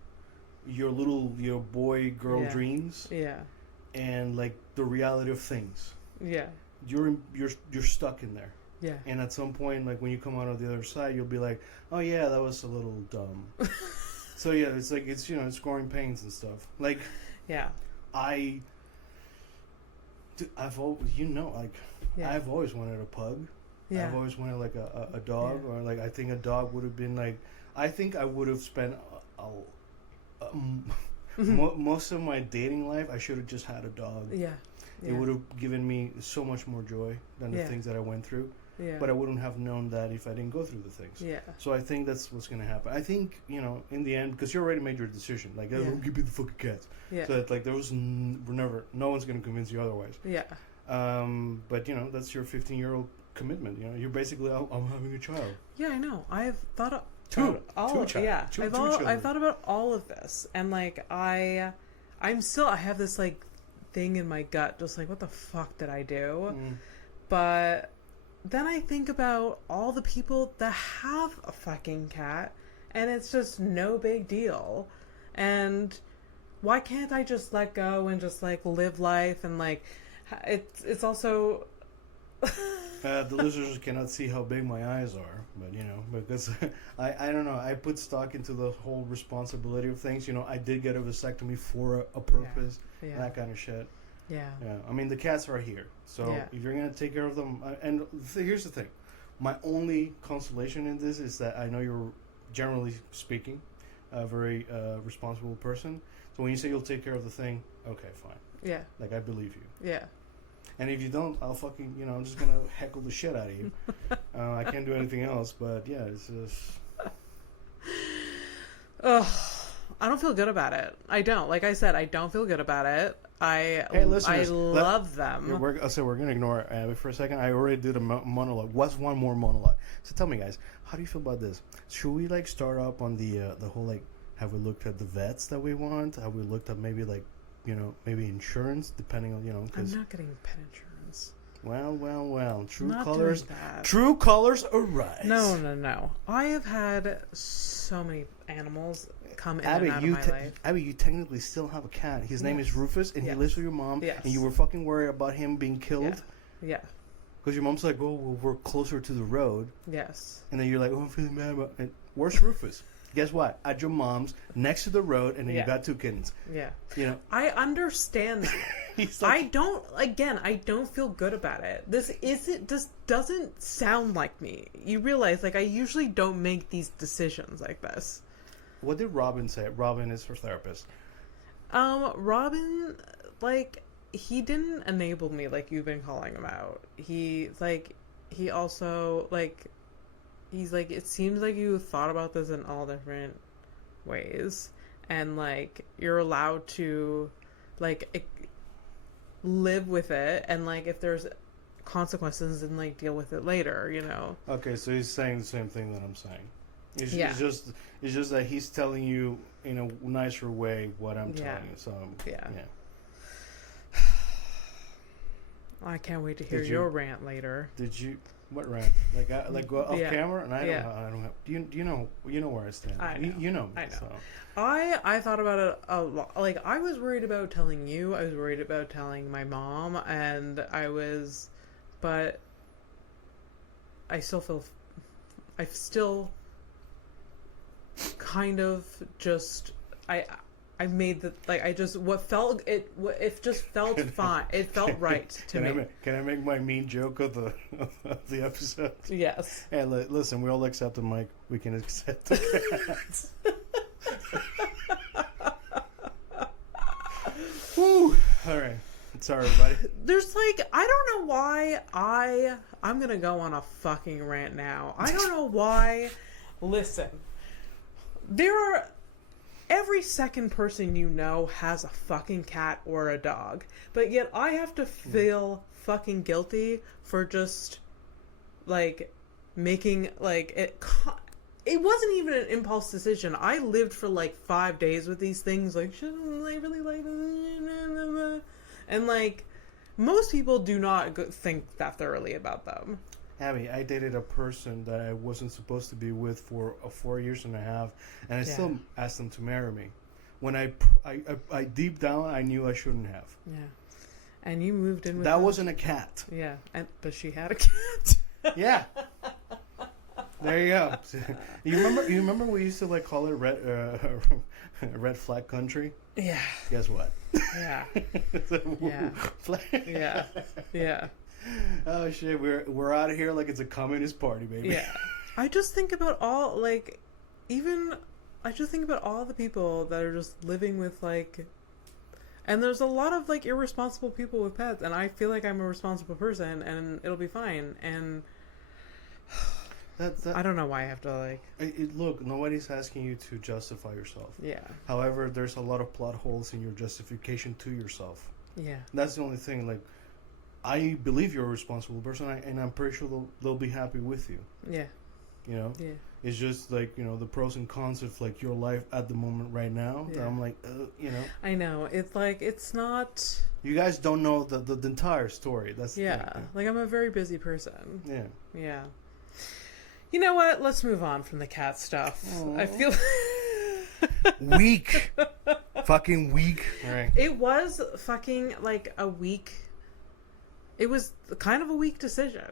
Your boy girl dreams. Yeah. And the reality of things. Yeah. You're stuck in there. Yeah. And at some point, when you come out of the other side, you'll be like, oh yeah, that was a little dumb. So yeah, it's it's growing pains and stuff. Yeah. I've always, I've always wanted a pug. Yeah. I've always wanted a dog, or I think a dog would have been I think I would have spent most of my dating life. I should have just had a dog. Yeah. it would have given me so much more joy than the things that I went through. Yeah. But I wouldn't have known that if I didn't go through the things. Yeah. So I think that's what's going to happen. I think, in the end, because you already made your decision. Like, oh, give me the fucking cats. Yeah. So that, like, no one's going to convince you otherwise. Yeah. But, that's your 15-year-old commitment. You're basically, I'm having a child. Yeah, I know. I've thought of Two children. I've thought about all of this. And, like, I have this, like, thing in my gut, just like, what the fuck did I do? But then I think about all the people that have a fucking cat, and it's just no big deal. And why can't I just let go and just, like, live life? And, like, it's also... The listeners cannot see how big my eyes are, but, because I don't know, I put stock into the whole responsibility of things. I did get a vasectomy for a purpose, that kind of shit. Yeah. Yeah. I mean, the cats are here. So if you're going to take care of them... and here's the thing. My only consolation in this is that I know you're, generally speaking, a very responsible person. So when you say you'll take care of the thing, okay, fine. Yeah. Like, I believe you. Yeah. And if you don't, I'll fucking... I'm just going to heckle the shit out of you. I can't do anything else, but yeah, it's just... Ugh. I don't feel good about it. I don't. Like I said, I don't feel good about it. I love them. We're going to ignore Abby for a second. I already did a monologue. What's one more monologue? So tell me, guys, how do you feel about this? Should we, like, start up on the whole, like, have we looked at the vets that we want? Have we looked at maybe, like, maybe insurance, depending on, cause... I'm not getting pet insurance. Well. True colors arise. No. I have had so many animals come in and out of my life. Abby, you technically still have a cat. His name is Rufus, and he lives with your mom. Yes. And you were fucking worried about him being killed. Yeah. Because your mom's like, oh, well, we're closer to the road. Yes. And then you're like, oh, I'm feeling bad about it. Where's Rufus? Guess what? At your mom's, next to the road, and then you got 2 kittens. Yeah. I understand that. Like, I don't feel good about it. This doesn't sound like me. You realize, like, I usually don't make these decisions like this. What did Robin say? Robin is her therapist. Robin, like, he didn't enable me like you've been calling him out. He also, like, he's like, it seems like you thought about this in all different ways. And, like, you're allowed to, like, live with it. And, like, if there's consequences, then, like, deal with it later, Okay, so he's saying the same thing that I'm saying. It's just that he's telling you in a nicer way what I'm telling you. So yeah. I can't wait to hear your rant later. Did you? What rant? Like go off camera? And I don't have. Do you know where I stand? I know. You know me. I know. So. I thought about it a lot. Like, I was worried about telling you. I was worried about telling my mom, and but I still feel. I've still kind of just I made the, like, I just it just felt fine. It felt right to me. Can I make my mean joke of the episode? Yes. Hey, listen, we all accept the mic. We can accept the cats. Woo! All right. Sorry, everybody. There's, like, I don't know why I'm gonna go on a fucking rant now. I don't know why. Listen, every second person has a fucking cat or a dog, but yet I have to feel fucking guilty for just, like, making, like, it wasn't even an impulse decision. I lived for, like, 5 days with these things, like, shouldn't I really like this? And, like, most people do not think that thoroughly about them. Abby, I dated a person that I wasn't supposed to be with for 4 years and a half, and I still asked them to marry me. When I deep down, I knew I shouldn't have. Yeah. And you moved in with that wasn't a cat. Yeah, but she had a cat. Yeah. There you go. You remember we used to, like, call it red flag country? Yeah. Guess what? Yeah. Yeah. Yeah. Oh shit, we're out of here like it's a communist party, baby. Yeah. I just think about all, like, I just think about all the people that are just living with, like, And there's a lot of like irresponsible people with pets, and I feel like I'm a responsible person, and it'll be fine. And I don't know why I have to like. Look, nobody's asking you to justify yourself. Yeah. However, there's a lot of plot holes in your justification to yourself. Yeah. That's the only thing. Like, I believe you're a responsible person, and I'm pretty sure they'll be happy with you. Yeah. You know. Yeah. It's just like, you know, the pros and cons of like your life at the moment right now. Yeah. That I'm like, you know. I know. It's like, it's not. You guys don't know the entire story. That's the thing. Like I'm a very busy person. Yeah. Yeah. You know what? Let's move on from the cat stuff. Aww. I feel weak. Fucking weak. All right. It was fucking like a week. It was kind of a weak decision,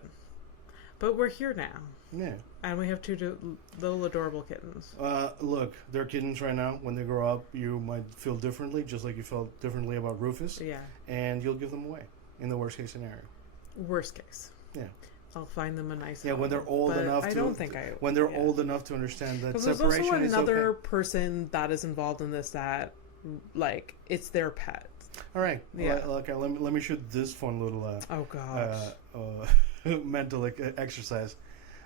but we're here now. Yeah. And we have two little adorable kittens. Look, they're kittens right now. When they grow up, you might feel differently, just like you felt differently about Rufus. Yeah. And you'll give them away in the worst case scenario. Worst case. Yeah. I'll find them a nice home. When they're old enough to... I don't think I... When they're old enough to understand that separation is okay. There's also another person that is involved in this that, like, it's their pet. All right. Yeah. Okay, let me shoot this fun little... oh, gosh. mental exercise.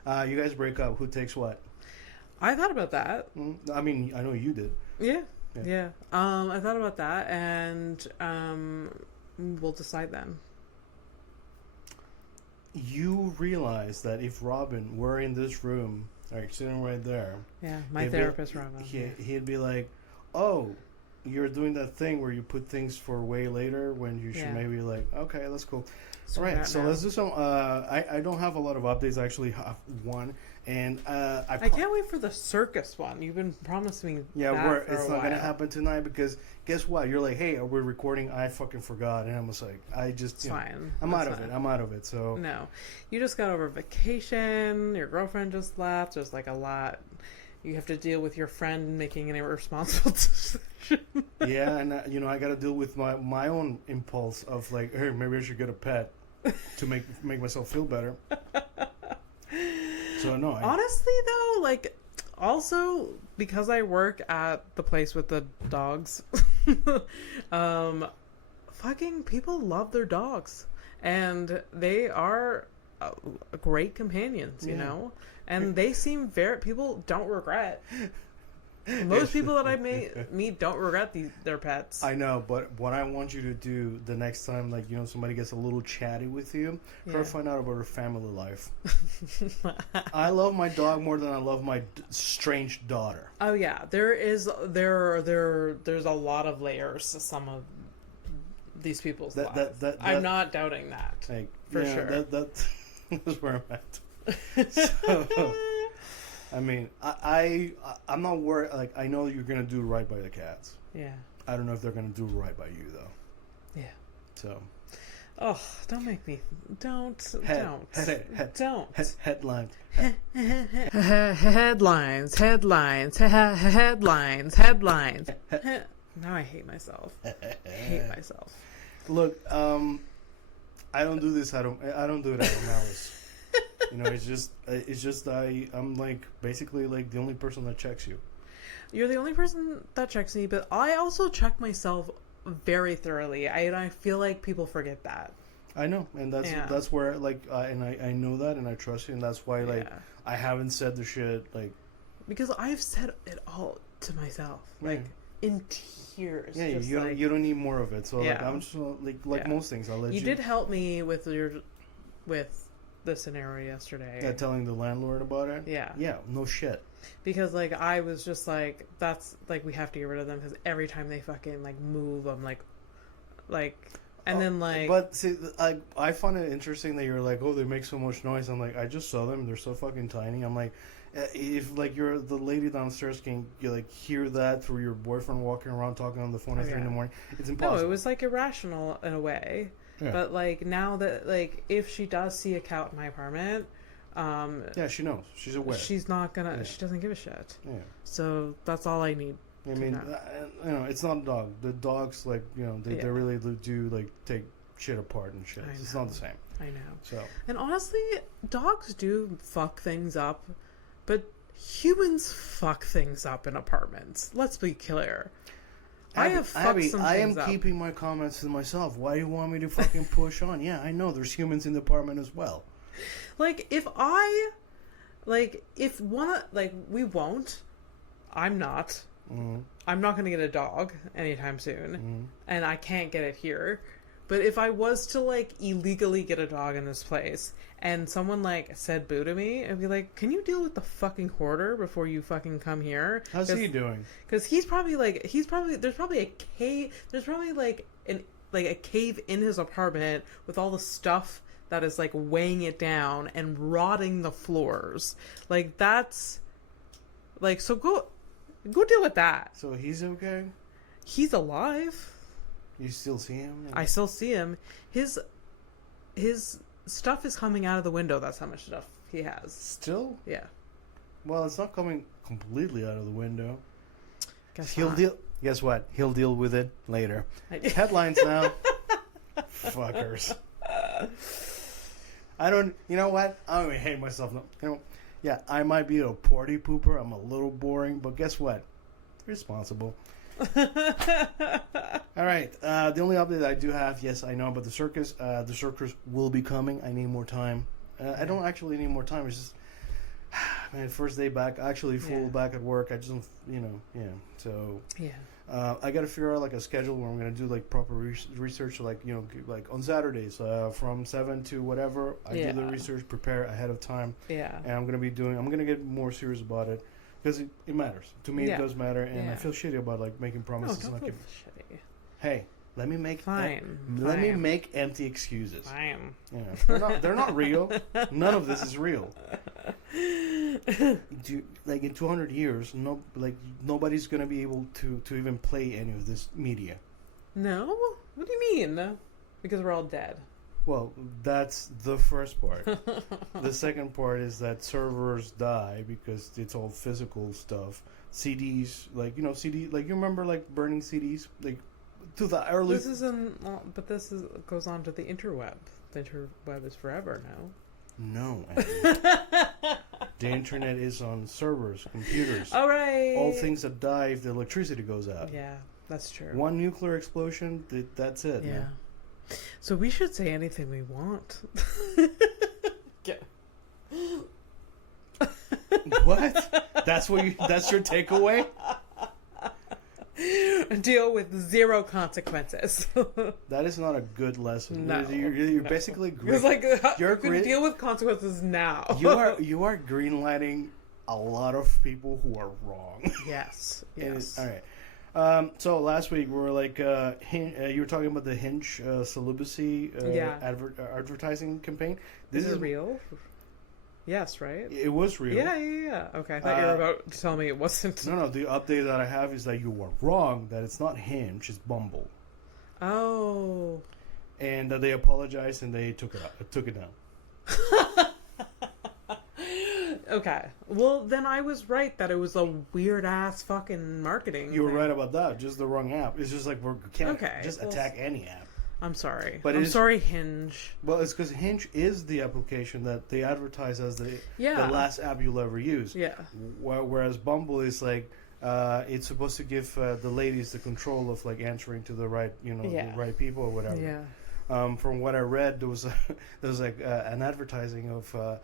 You guys break up. Who takes what? I thought about that. I mean, I know you did. Yeah. I thought about that, and we'll decide then. You realize that if Robin were in this room, like sitting right there... Yeah, my therapist, Robin. He'd be like, oh, you're doing that thing where you put things for way later when you should maybe like, okay, that's cool. All right, so let's do some... I don't have a lot of updates. I actually have one. And I can't wait for the circus one. You've been promising me it's not going to happen tonight because guess what? You're like, hey, are we recording? I fucking forgot. And I was like, it's fine. I'm out of it. I'm out of it. So no. You just got over vacation. Your girlfriend just left. There's like a lot. You have to deal with your friend making an irresponsible decision. Yeah, and I got to deal with my own impulse of like, hey, maybe I should get a pet to make myself feel better. So no. Honestly, though, like, also because I work at the place with the dogs, fucking people love their dogs, and they are great companions, you know, and they seem people don't regret. Most people that I meet don't regret their pets. I know, but what I want you to do the next time, like, somebody gets a little chatty with you, try to find out about her family life. I love my dog more than I love my strange daughter. Oh yeah, there's a lot of layers to some of these people's lives. I'm not doubting that, for sure. That's where I'm at. So, I mean, I'm not worried. Like, I know you're gonna do right by the cats. Yeah. I don't know if they're gonna do right by you though. Yeah. So. Oh, don't make me. Don't. Headlines. Headlines. Now I hate myself. Look, I don't do this. I don't do it out of malice. It's just I'm like basically like the only person that checks you. You're the only person that checks me, but I also check myself very thoroughly. I feel like people forget that. I know, and that's where like and I know that, and I trust you, and that's why like I haven't said the shit like because I've said it all to myself like in tears. Yeah, you don't need more of it. So like I'm just like most things. I'll let you. You did help me with the scenario yesterday. Yeah, telling the landlord about it? Yeah. Yeah, no shit. Because, like, I was just like, that's, like, we have to get rid of them because every time they fucking, like, move, I'm like, and then, like... But, see, I find it interesting that you're like, oh, they make so much noise. I'm like, I just saw them. They're so fucking tiny. I'm like, if, like, you're the lady downstairs can, you, like, hear that through your boyfriend walking around talking on the phone at 3 in the morning, it's impossible. No, it was, like, irrational in a way. Yeah. But, like, now that, like, if she does see a cat in my apartment... yeah, she knows. She's aware. She's not gonna... Yeah. She doesn't give a shit. Yeah. So, that's all I need. I mean, it's not a dog. The dogs, like, they really do, like, take shit apart and shit. It's not the same. I know. So. And honestly, dogs do fuck things up, but humans fuck things up in apartments. Let's be clear. I have fucked Abby, some I am things up. keeping my comments to myself. Why do you want me to fucking push on? Yeah, I know there's humans in the apartment as well. Like, we won't. I'm not. Mm. I'm not going to get a dog anytime soon. Mm. And I can't get it here. But if I was to, like, illegally get a dog in this place, and someone, like, said boo to me, I'd be like, can you deal with the fucking hoarder before you fucking come here? How's he doing? Because there's probably a cave, a cave in his apartment with all the stuff that is, like, weighing it down and rotting the floors. Like, that's, like, so go deal with that. So he's okay? He's alive. You still see him? I still see him. His stuff is coming out of the window. That's how much stuff he has. Still? Yeah. Well, it's not coming completely out of the window. Guess He'll not. deal. Guess what? He'll deal with it later. Headlines now. Fuckers. I don't. You know what? I don't even hate myself. No. You know. Yeah, I might be a party pooper. I'm a little boring, but guess what? Responsible. All right. The only update I do have, yes, I know about the circus. The circus will be coming. I need more time. I don't actually need more time. It's just, man, first day back, actually full back at work. I just don't, So I got to figure out like a schedule where I'm gonna do like proper research. Like like on Saturdays from 7 to whatever. I do the research, prepare ahead of time. Yeah. And I'm gonna get more serious about it. Because it matters. To me, it does matter, and I feel shitty about like making promises. No, don't like, feel shitty. Hey, let me make Let me make empty excuses. Fine. They're not real. None of this is real. Like in 200 years, nobody's gonna be able to even play any of this media. No? What do you mean? Because we're all dead. Well, that's the first part. The second part is that servers die because it's all physical stuff. CDs, CD, you remember burning CDs, to the early. This goes on to the interweb. The interweb is forever now. No, the internet is on servers, computers. All right. All things that die if the electricity goes out. Yeah, that's true. One nuclear explosion, that's it. Yeah. Man. So we should say anything we want. What? That's your takeaway? Deal with zero consequences. That is not a good lesson. No, you're basically it's like you can deal with consequences now. you are greenlighting a lot of people who are wrong. Yes. All right. So last week we were you were talking about the Hinge celibacy advertising campaign. This is real? Yes, right? It was real. Yeah. Okay, I thought you were about to tell me it wasn't. No, the update that I have is that you were wrong, that it's not Hinge, it's Bumble. Oh. And that they apologized and they took it down. Okay. Well, then I was right that it was a weird ass fucking marketing. You were right about that. Just the wrong app. It's just like we can't attack any app. I'm sorry. But I'm sorry, Hinge. Well, it's because Hinge is the application that they advertise as the last app you'll ever use. Yeah. Whereas Bumble is it's supposed to give the ladies the control of answering to the right the right people or whatever. Yeah. From what I read, there was an advertising of.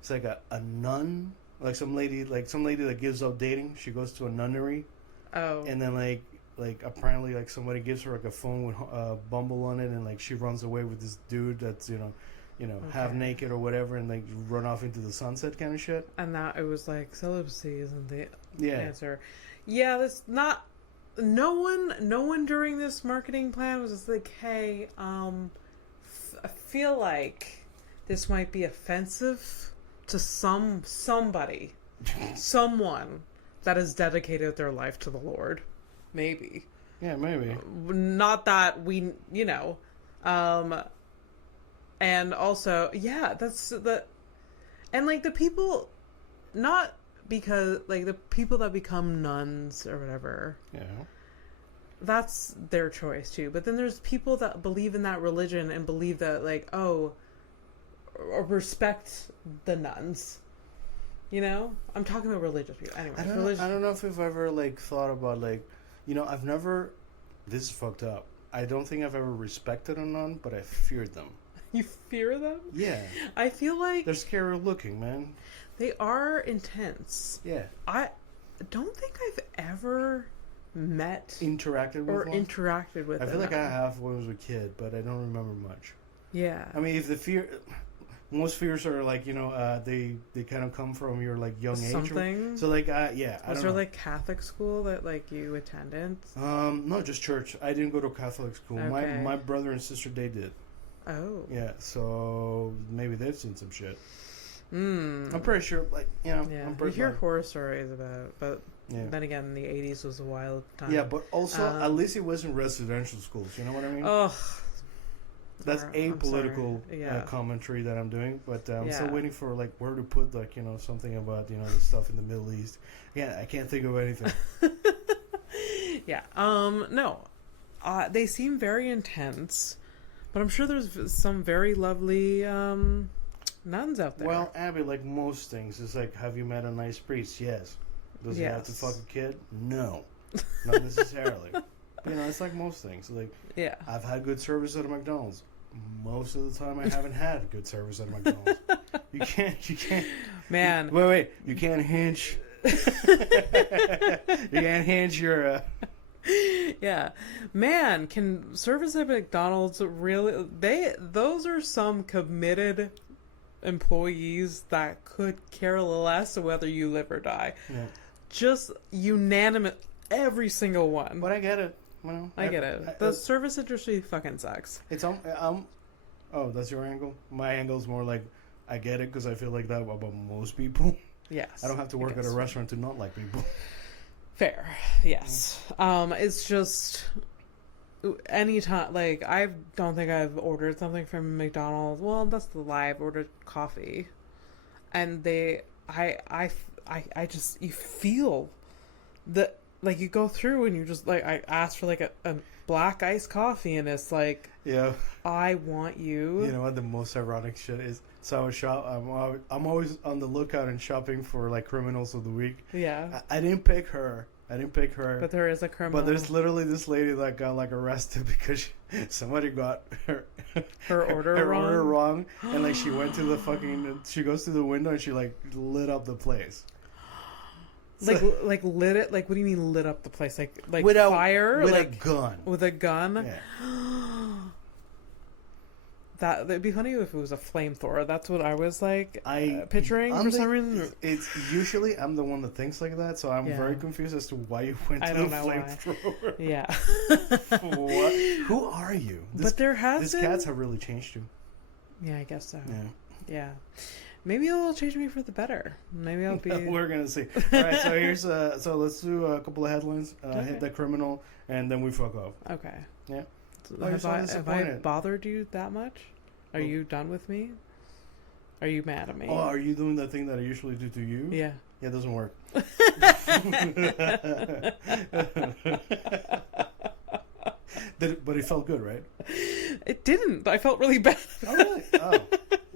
It's like a nun, some lady that gives up dating. She goes to a nunnery. Oh. And then apparently somebody gives her a phone with Bumble on it, and she runs away with this dude that's half naked or whatever, and run off into the sunset kind of shit. And that it was celibacy isn't the answer. Yeah, that's not. No one during this marketing plan was just like, hey, I feel like this might be offensive to somebody, someone that has dedicated their life to the Lord. Maybe. Yeah, maybe. Not that we, and also, yeah, that's the, and the people, not because the people that become nuns or whatever. Yeah. That's their choice too. But then there's people that believe in that religion and believe that respect the nuns. I'm talking about religious people. Anyway, I don't know if you've ever thought about You know, I've never. This is fucked up. I don't think I've ever respected a nun, but I feared them. You fear them? Yeah. I feel like they're scary looking, man. They are intense. Yeah. I don't think I've ever interacted with them. I feel like I have when I was a kid, but I don't remember much. Yeah. I mean, if the fear, most fears are like, you know, they kind of come from your like young age. Something. So like, yeah. Was there like Catholic school that like you attended? No, just church. I didn't go to Catholic school. Okay. My brother and sister, they did. Oh. Yeah. So maybe they've seen some shit. I'm pretty sure, like, you know. Yeah. You hear horror stories about, but then again, the 80s was a wild time. Yeah, but also, at least it wasn't residential schools. You know what I mean? Oh. That's apolitical commentary that I'm doing, but I'm still waiting for like where to put like, you know, something about, you know, the stuff in the Middle East. Yeah, I can't think of anything. Yeah. No. They seem very intense, but I'm sure there's some very lovely nuns out there. Well, Abby, like most things, it's like, have you met a nice priest? Yes. Does he have to fuck a kid? No, not necessarily. You know, it's like most things. Like, yeah, I've had good service at a McDonald's. Most of the time, I haven't had good service at a McDonald's. You can't. Man, wait. You can't hinge. You can't hinge your. Yeah, man, can service at McDonald's really? Those are some committed employees that could care less whether you live or die. Yeah. Just unanimous, every single one. But I get it. Well, I get it. The service industry fucking sucks. It's oh, that's your angle. My angle is more like, I get it because I feel like that about most people. Yes, I don't have to work at a restaurant to not like people. Fair, yes. It's just anytime, like, I don't think I've ordered something from McDonald's. Well, that's the lie. I've ordered coffee, and I just, you feel the, like, you go through and you just, like, I asked for like a black iced coffee, and it's like, yeah, I want you. You know what the most ironic shit is? So I'm always on the lookout and shopping for like criminals of the week. Yeah. I didn't pick her. But there is a criminal. But there's literally this lady that got like arrested because somebody got her order wrong, and like she went to the she goes to the window and she like lit up the place. Like lit it? Like, what do you mean lit up the place? Like with fire? With like a gun. With a gun? Yeah. That'd be funny if it was a flamethrower. That's what I was like picturing for some reason. It's usually I'm the one that thinks like that, so I'm very confused as to why you went to the flamethrower. Yeah. What? Who are you? But there has been... These cats have really changed you. Yeah, I guess so. Yeah. Maybe it'll change me for the better. Maybe I'll be... We're going to see. All right, so here's... so let's do a couple of headlines. Hit the criminal, and then we fuck off. Okay. Yeah. Have I bothered you that much? Are you done with me? Are you mad at me? Oh, are you doing that thing that I usually do to you? Yeah. Yeah, it doesn't work. But it felt good, right? It didn't. I felt really bad. Oh, really? Oh,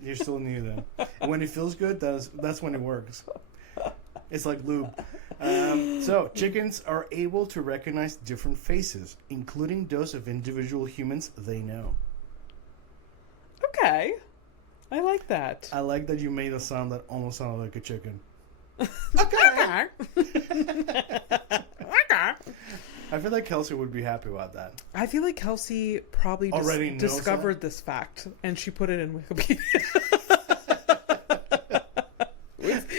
you're still new then. And when it feels good, that's when it works. It's like lube. So, chickens are able to recognize different faces, including those of individual humans they know. Okay. I like that. I like that you made a sound that almost sounded like a chicken. Okay. I feel like Kelsey would be happy about that. I feel like Kelsey probably already discovered this fact, and she put it in Wikipedia.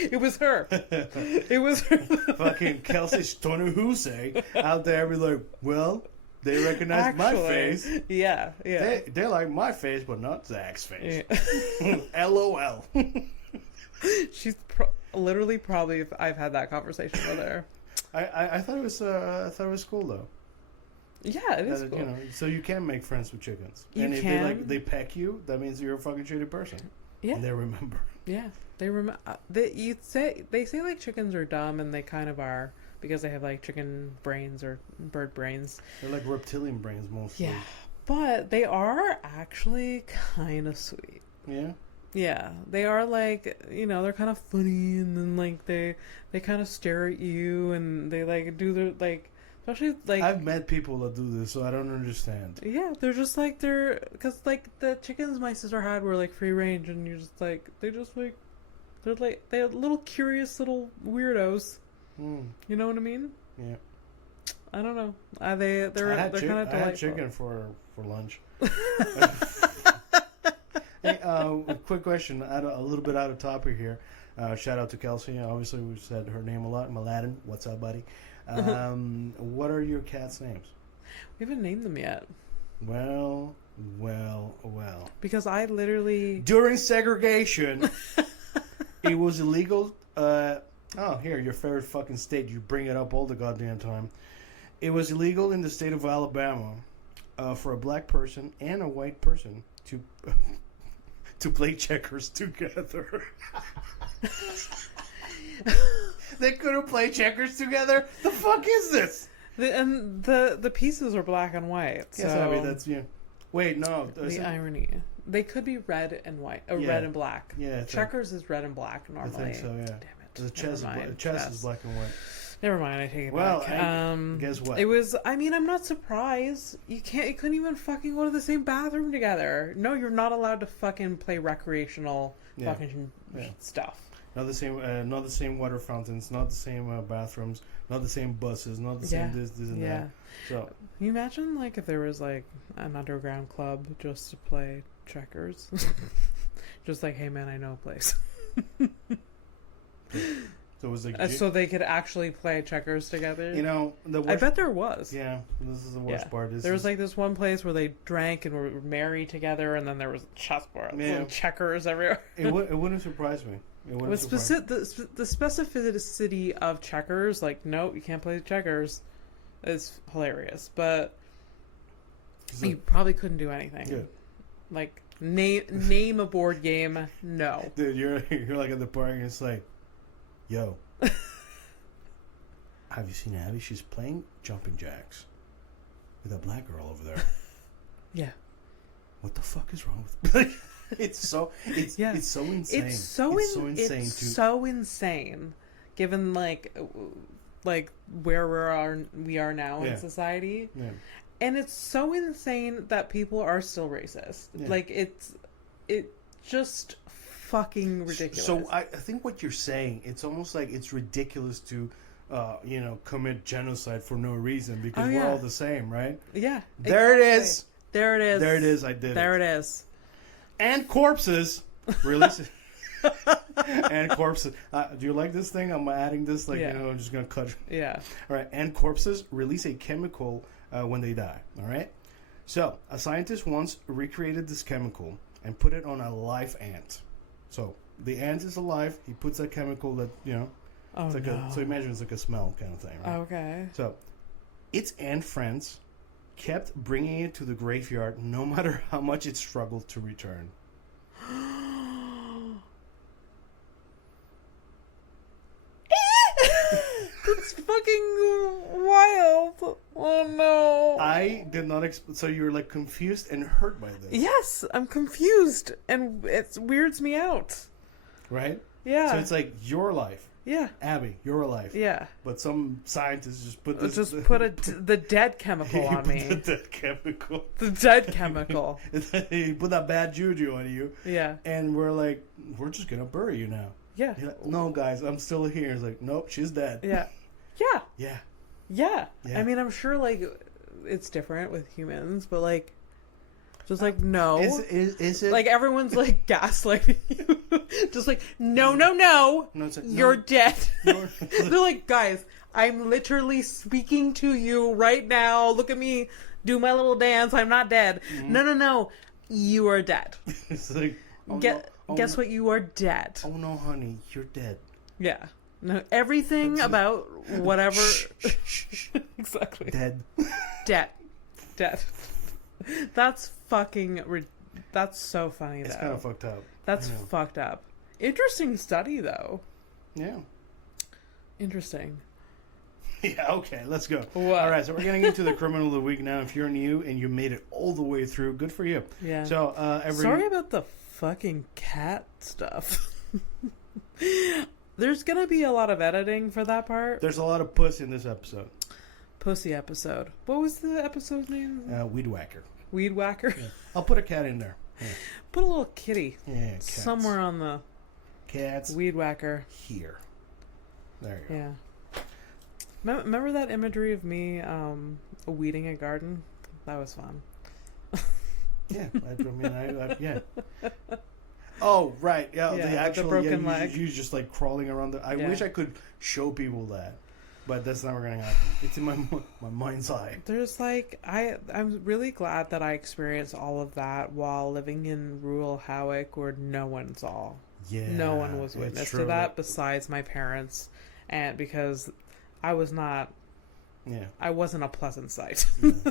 It was her. It was her. Fucking Kelsey Stonehouse out there be like, well, they recognize my face. Yeah. They like my face, but not Zach's face. Yeah. LOL. She's literally probably. I've had that conversation with her. I thought it was cool though. Yeah, it is cool. You know, so you can make friends with chickens. And if they peck you, that means you're a fucking shitty person. Yeah. And they remember. Yeah, they remember. They say like chickens are dumb, and they kind of are because they have like chicken brains or bird brains. They're like reptilian brains mostly. Yeah, but they are actually kind of sweet. Yeah. Yeah, they are like, you know, they're kind of funny, and then like they kind of stare at you, and they like do their like Especially, like... I've met people that do this, so I don't understand. Yeah, they're just, like, because, like, the chickens my sister had were, like, free range, and you're just, like... They're little curious little weirdos. You know what I mean? Yeah. I don't know. They're kind of delightful. I had chicken for lunch. Hey, a quick question, a little bit out of topic here. Shout out to Kelsey. Obviously, we said her name a lot. Maladen, what's up, buddy? What are your cats' names? We haven't named them yet. Well. Because I literally... During segregation, it was illegal. Here, your favorite fucking state. You bring it up all the goddamn time. It was illegal in the state of Alabama for a black person and a white person to to play checkers together. They couldn't play checkers together? The fuck is this? The pieces are black and white. Yes, so I mean, that's... Yeah. Wait, no. The irony. They could be red and white. Red and black. Yeah. Checkers is red and black normally. I think so, yeah. Damn it. The chess is black and white. Never mind, I take it back. Well, guess what? It was... I mean, I'm not surprised. You couldn't even fucking go to the same bathroom together. No, you're not allowed to fucking play recreational fucking stuff. Not the same water fountains, not the same bathrooms, not the same buses, not the same this and that. So, can you imagine, like, if there was, like, an underground club just to play checkers? Just like, hey, man, I know a place. So it was like... so they could actually play checkers together? You know, I bet there was. Yeah, this is the worst part. There was, like, this one place where they drank and were merry together, and then there was chessboard and checkers everywhere. It wouldn't surprise me. With the specificity of checkers, like, no, you can't play checkers. It's hilarious, but you probably couldn't do anything. Good. Like, name a board game. No, dude, you're like at the park and it's like, yo, have you seen Abby? She's playing jumping jacks with a black girl over there. Yeah. What the fuck is wrong with me? It's so insane. It's so insane, given like where we are now in society, and it's so insane that people are still racist. Like it's just fucking ridiculous. So I think what you're saying, it's almost like it's ridiculous to commit genocide for no reason because we're all the same, right? Yeah. There it is. There it is. There it is. I did it. There it is. And corpses. Really? And corpses. Do you like this thing? I'm adding this. I'm just going to cut. Yeah. All right. And corpses release a chemical when they die. All right. So a scientist once recreated this chemical and put it on a live ant. So the ant is alive. He puts that chemical that, Oh, it's like so imagine it's like a smell kind of thing, right? Okay. So its ant friends kept bringing it to the graveyard no matter how much it struggled to return. That's fucking wild. Oh no. I did not so you're like confused and hurt by this. Yes, I'm confused and it weirds me out. Right? Yeah. So it's like your life. Yeah. Abby, your life. Yeah. But some scientists just put this... the dead chemical on me. The dead chemical. The dead chemical. He put that bad juju on you. Yeah. And we're like, we're just going to bury you now. Yeah. Like, no, guys, I'm still here. It's like, nope, she's dead. Yeah. Yeah. Yeah. Yeah. Yeah. I mean, I'm sure, like, it's different with humans, but, like, just like, no. Is it? Like, everyone's, like, gaslighting you. Just like, no. No, it's like, you're no. dead. They're like, guys, I'm literally speaking to you right now. Look at me. Do my little dance. I'm not dead. Mm-hmm. No. You are dead. It's like, guess what? You are dead. Oh, no, honey. You're dead. Yeah. No, everything about whatever. Exactly. Dead. That's fucking... That's so funny, though. It's kind of fucked up. That's fucked up. Interesting study, though. Yeah. Interesting. Yeah, okay, let's go. What? All right, so we're getting into the criminal of the week now. If you're new and you made it all the way through, good for you. Yeah. So, Sorry about the fucking cat stuff. There's gonna be a lot of editing for that part. There's a lot of puss in this episode. pussy episode. What was the episode name? Weed Wacker. Weed Wacker. Yeah. I'll put a cat in there. Yeah. Put a little kitty. Yeah, cats. Somewhere on the cats. Weed Wacker. Here. There you go. Yeah. Remember that imagery of me weeding a garden? That was fun. Yeah, yeah. Oh, right. Yeah, Yeah, the actual the broken leg. You just like crawling around the. I Yeah. wish I could show people that, but that's never gonna happen. It's in my mind's eye. There's like I'm really glad that I experienced all of that while living in rural Howick, where no one saw. Yeah, No one was witness to that besides my parents, and because I was not. Yeah. I wasn't a pleasant sight. Yeah.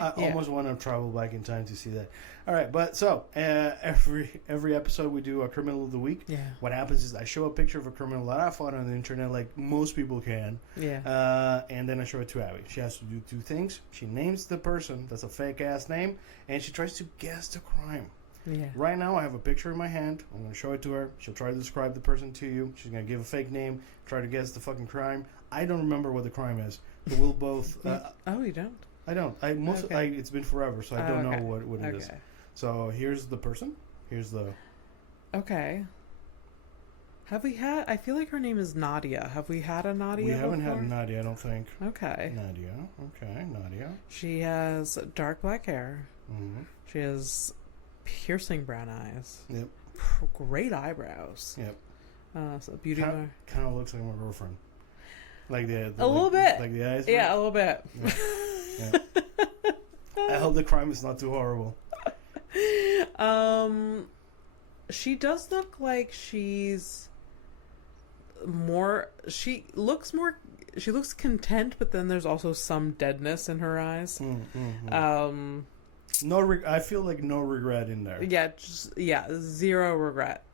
I almost want to travel back in time to see that. All right, but so every episode we do a criminal of the week. Yeah. What happens is I show a picture of a criminal that I found on the internet, like most people can. Yeah. And then I show it to Abby. She has to do two things. She names the person that's a fake ass name, and she tries to guess the crime. Yeah. Right now, I have a picture in my hand. I'm going to show it to her. She'll try to describe the person to you. She's going to give a fake name, try to guess the fucking crime. I don't remember what the crime is. But we'll both. Oh, you don't? I don't. It's been forever, so I don't know what it is. So here's the person. Here's the. Okay. Have we had? I feel like her name is Nadia. Have we had a Nadia? We haven't before? had Nadia, I don't think. Okay. Nadia. Okay, Nadia. She has dark black hair. Mm-hmm. She has piercing brown eyes. Yep. Great eyebrows. Yep. So beauty. Kind of looks like my girlfriend. Like the a little bit. Like the eyes. Yeah, a little bit. Yeah. Yeah. I hope the crime is not too horrible. She does look like she's more. She looks content, but then there's also some deadness in her eyes. I feel like no regret in there. Yeah, zero regret.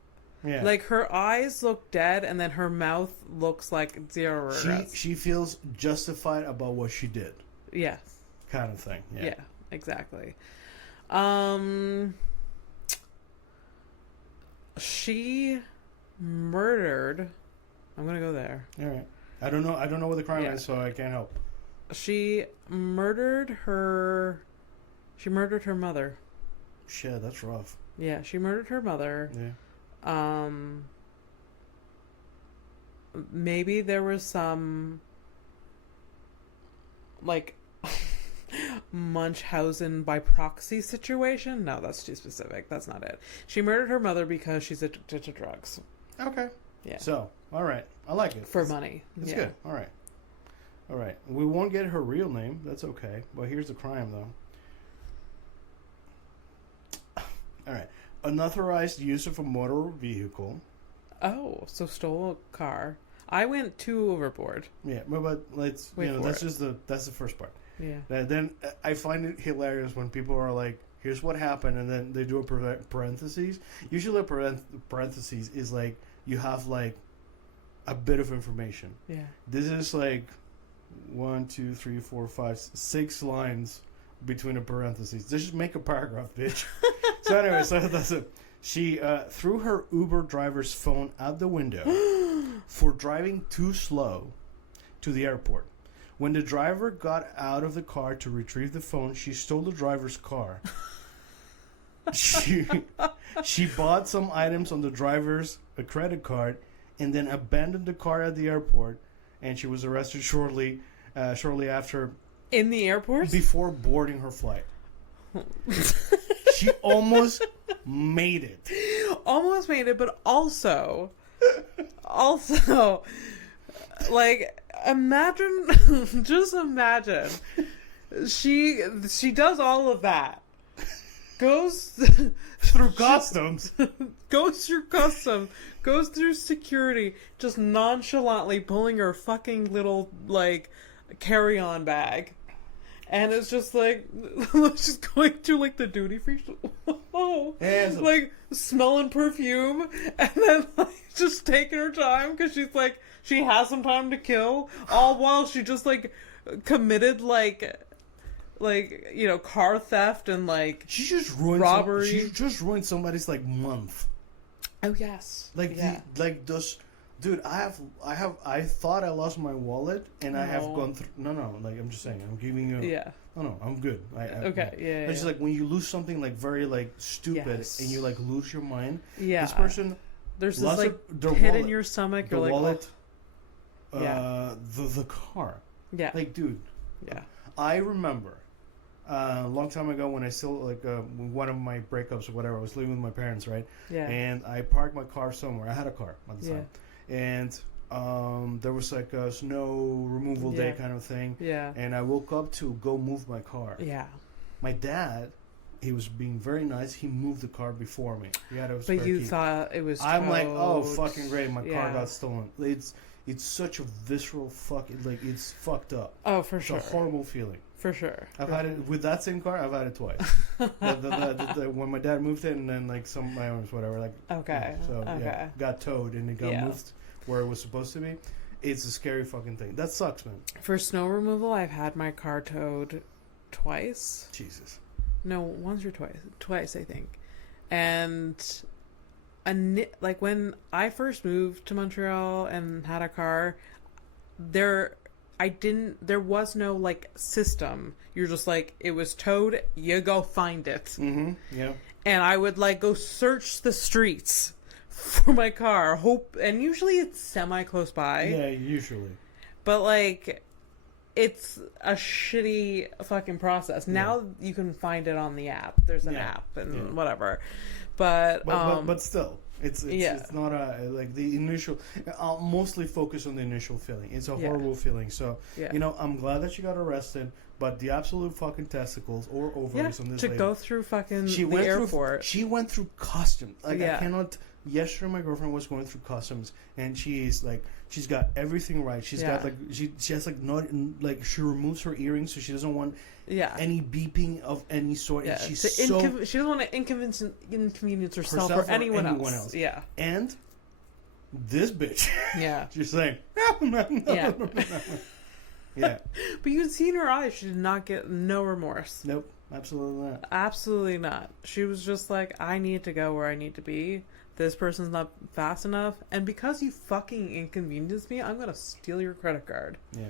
Yeah. Like her eyes look dead, and then her mouth looks like zero regrets. She feels justified about what she did. Yeah. Kind of thing. Yeah. Yeah, exactly. She murdered. I'm gonna go there. All right. I don't know what the crime is, so I can't help. She murdered her. She murdered her mother. Shit, that's rough. Yeah, she murdered her mother. Yeah. Maybe there was some like Munchausen by proxy situation. No, that's too specific. That's not it. She murdered her mother because she's addicted to drugs. Okay. Yeah. So, all right. I like it. For money. It's good. All right. All right. We won't get her real name. That's okay. But here's the crime, though. All right. Unauthorized use of a motor vehicle. Oh, so stole a car. I went too overboard. Yeah, but let's that's the first part. Yeah. Then I find it hilarious when people are like, "Here's what happened," and then they do a parentheses. Usually, a parentheses is like you have like a bit of information. Yeah. This is like 1, 2, 3, 4, 5, 6 lines between the parentheses. Just make a paragraph, bitch. So anyway, that's it. She threw her Uber driver's phone out the window for driving too slow to the airport. When the driver got out of the car to retrieve the phone, she stole the driver's car. She bought some items on the driver's credit card and then abandoned the car at the airport, and she was arrested shortly after. In the airport? Before boarding her flight. She almost made it. Almost made it, but also, like, just imagine, she does all of that, goes through customs, goes through security, just nonchalantly pulling her fucking little, like, carry-on bag. And it's just like, she's going through like the duty free, like smelling perfume, and then like just taking her time because she's like, she has some time to kill, all while she just like committed like car theft and like she just ruined robbery. She just ruined somebody's like month. Oh yes, like those Dude, I thought I lost my wallet, and I have gone through. No, like I'm just saying, I'm giving you. Yeah. No, I'm good. Okay. Yeah. It's just like when you lose something like very like stupid, and you like lose your mind. Yeah. This person. There's this like their pit wallet, in your stomach. The You're like, wallet. oh. Yeah. The car. Yeah. Like, dude. Yeah. I remember. A long time ago when I still like one of my breakups or whatever, I was living with my parents, right? Yeah. And I parked my car somewhere. I had a car at the time. And there was like a snow removal day kind of thing. Yeah. And I woke up to go move my car. Yeah. My dad, he was being very nice. He moved the car before me. He had a But you key. thought it was I'm like, oh, towed. fucking great. My car got stolen. It's such a visceral fucking, like, it's fucked up. Oh, for sure. It's a horrible feeling. For sure. I've had it with that same car. I've had it twice. When my dad moved it, and then like some of my owners, whatever, like got towed and it got moved where it was supposed to be. It's a scary fucking thing. That sucks, man. For snow removal, I've had my car towed twice. Jesus. No, once or twice. Twice, I think. And like when I first moved to Montreal and had a car, there was no like system. You're just like, it was towed, you go find it. Mm-hmm. Yeah. And I would like go search the streets for my car, and usually it's semi close by. Yeah, usually. But like, it's a shitty fucking process. Now you can find it on the app. There's an app and whatever. But still. It's not like the initial. I'll mostly focus on the initial feeling. It's a horrible feeling. So I'm glad that she got arrested. But the absolute fucking testicles or ovaries on this lady. Go through fucking the airport. She went through customs. Like I cannot. Yesterday, my girlfriend was going through customs, and she's got everything right. She's got like she has like not like she removes her earrings, so she doesn't want any beeping of any sort. Yeah, she's she doesn't want to inconvenience herself or anyone else. Yeah, and this bitch. Yeah, she's saying no. Yeah, but you could see in her eyes she did not get no remorse. Nope, absolutely not. Absolutely not. She was just like, I need to go where I need to be. This person's not fast enough, and because you fucking inconvenienced me, I'm gonna steal your credit card. Yeah.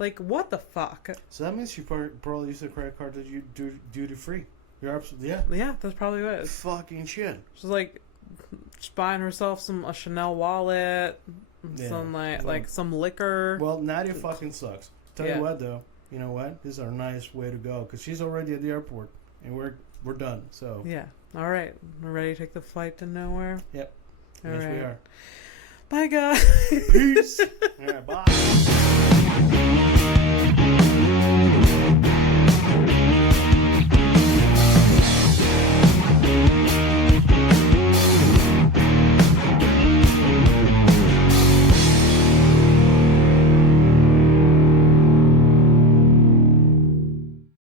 Like, what the fuck? So that means you probably use the credit card that you do duty free. You're absolutely Yeah, that's probably what it is. Fucking shit. She's like, just buying herself a Chanel wallet, some like some liquor. Well, Nadia fucking sucks. Tell you what though, you know what? This is our nice way to go because she's already at the airport and we're done. So yeah. All right, we're ready to take the flight to nowhere. Yep. All yes, right. we are. Bye, guys. Peace. Yeah, bye.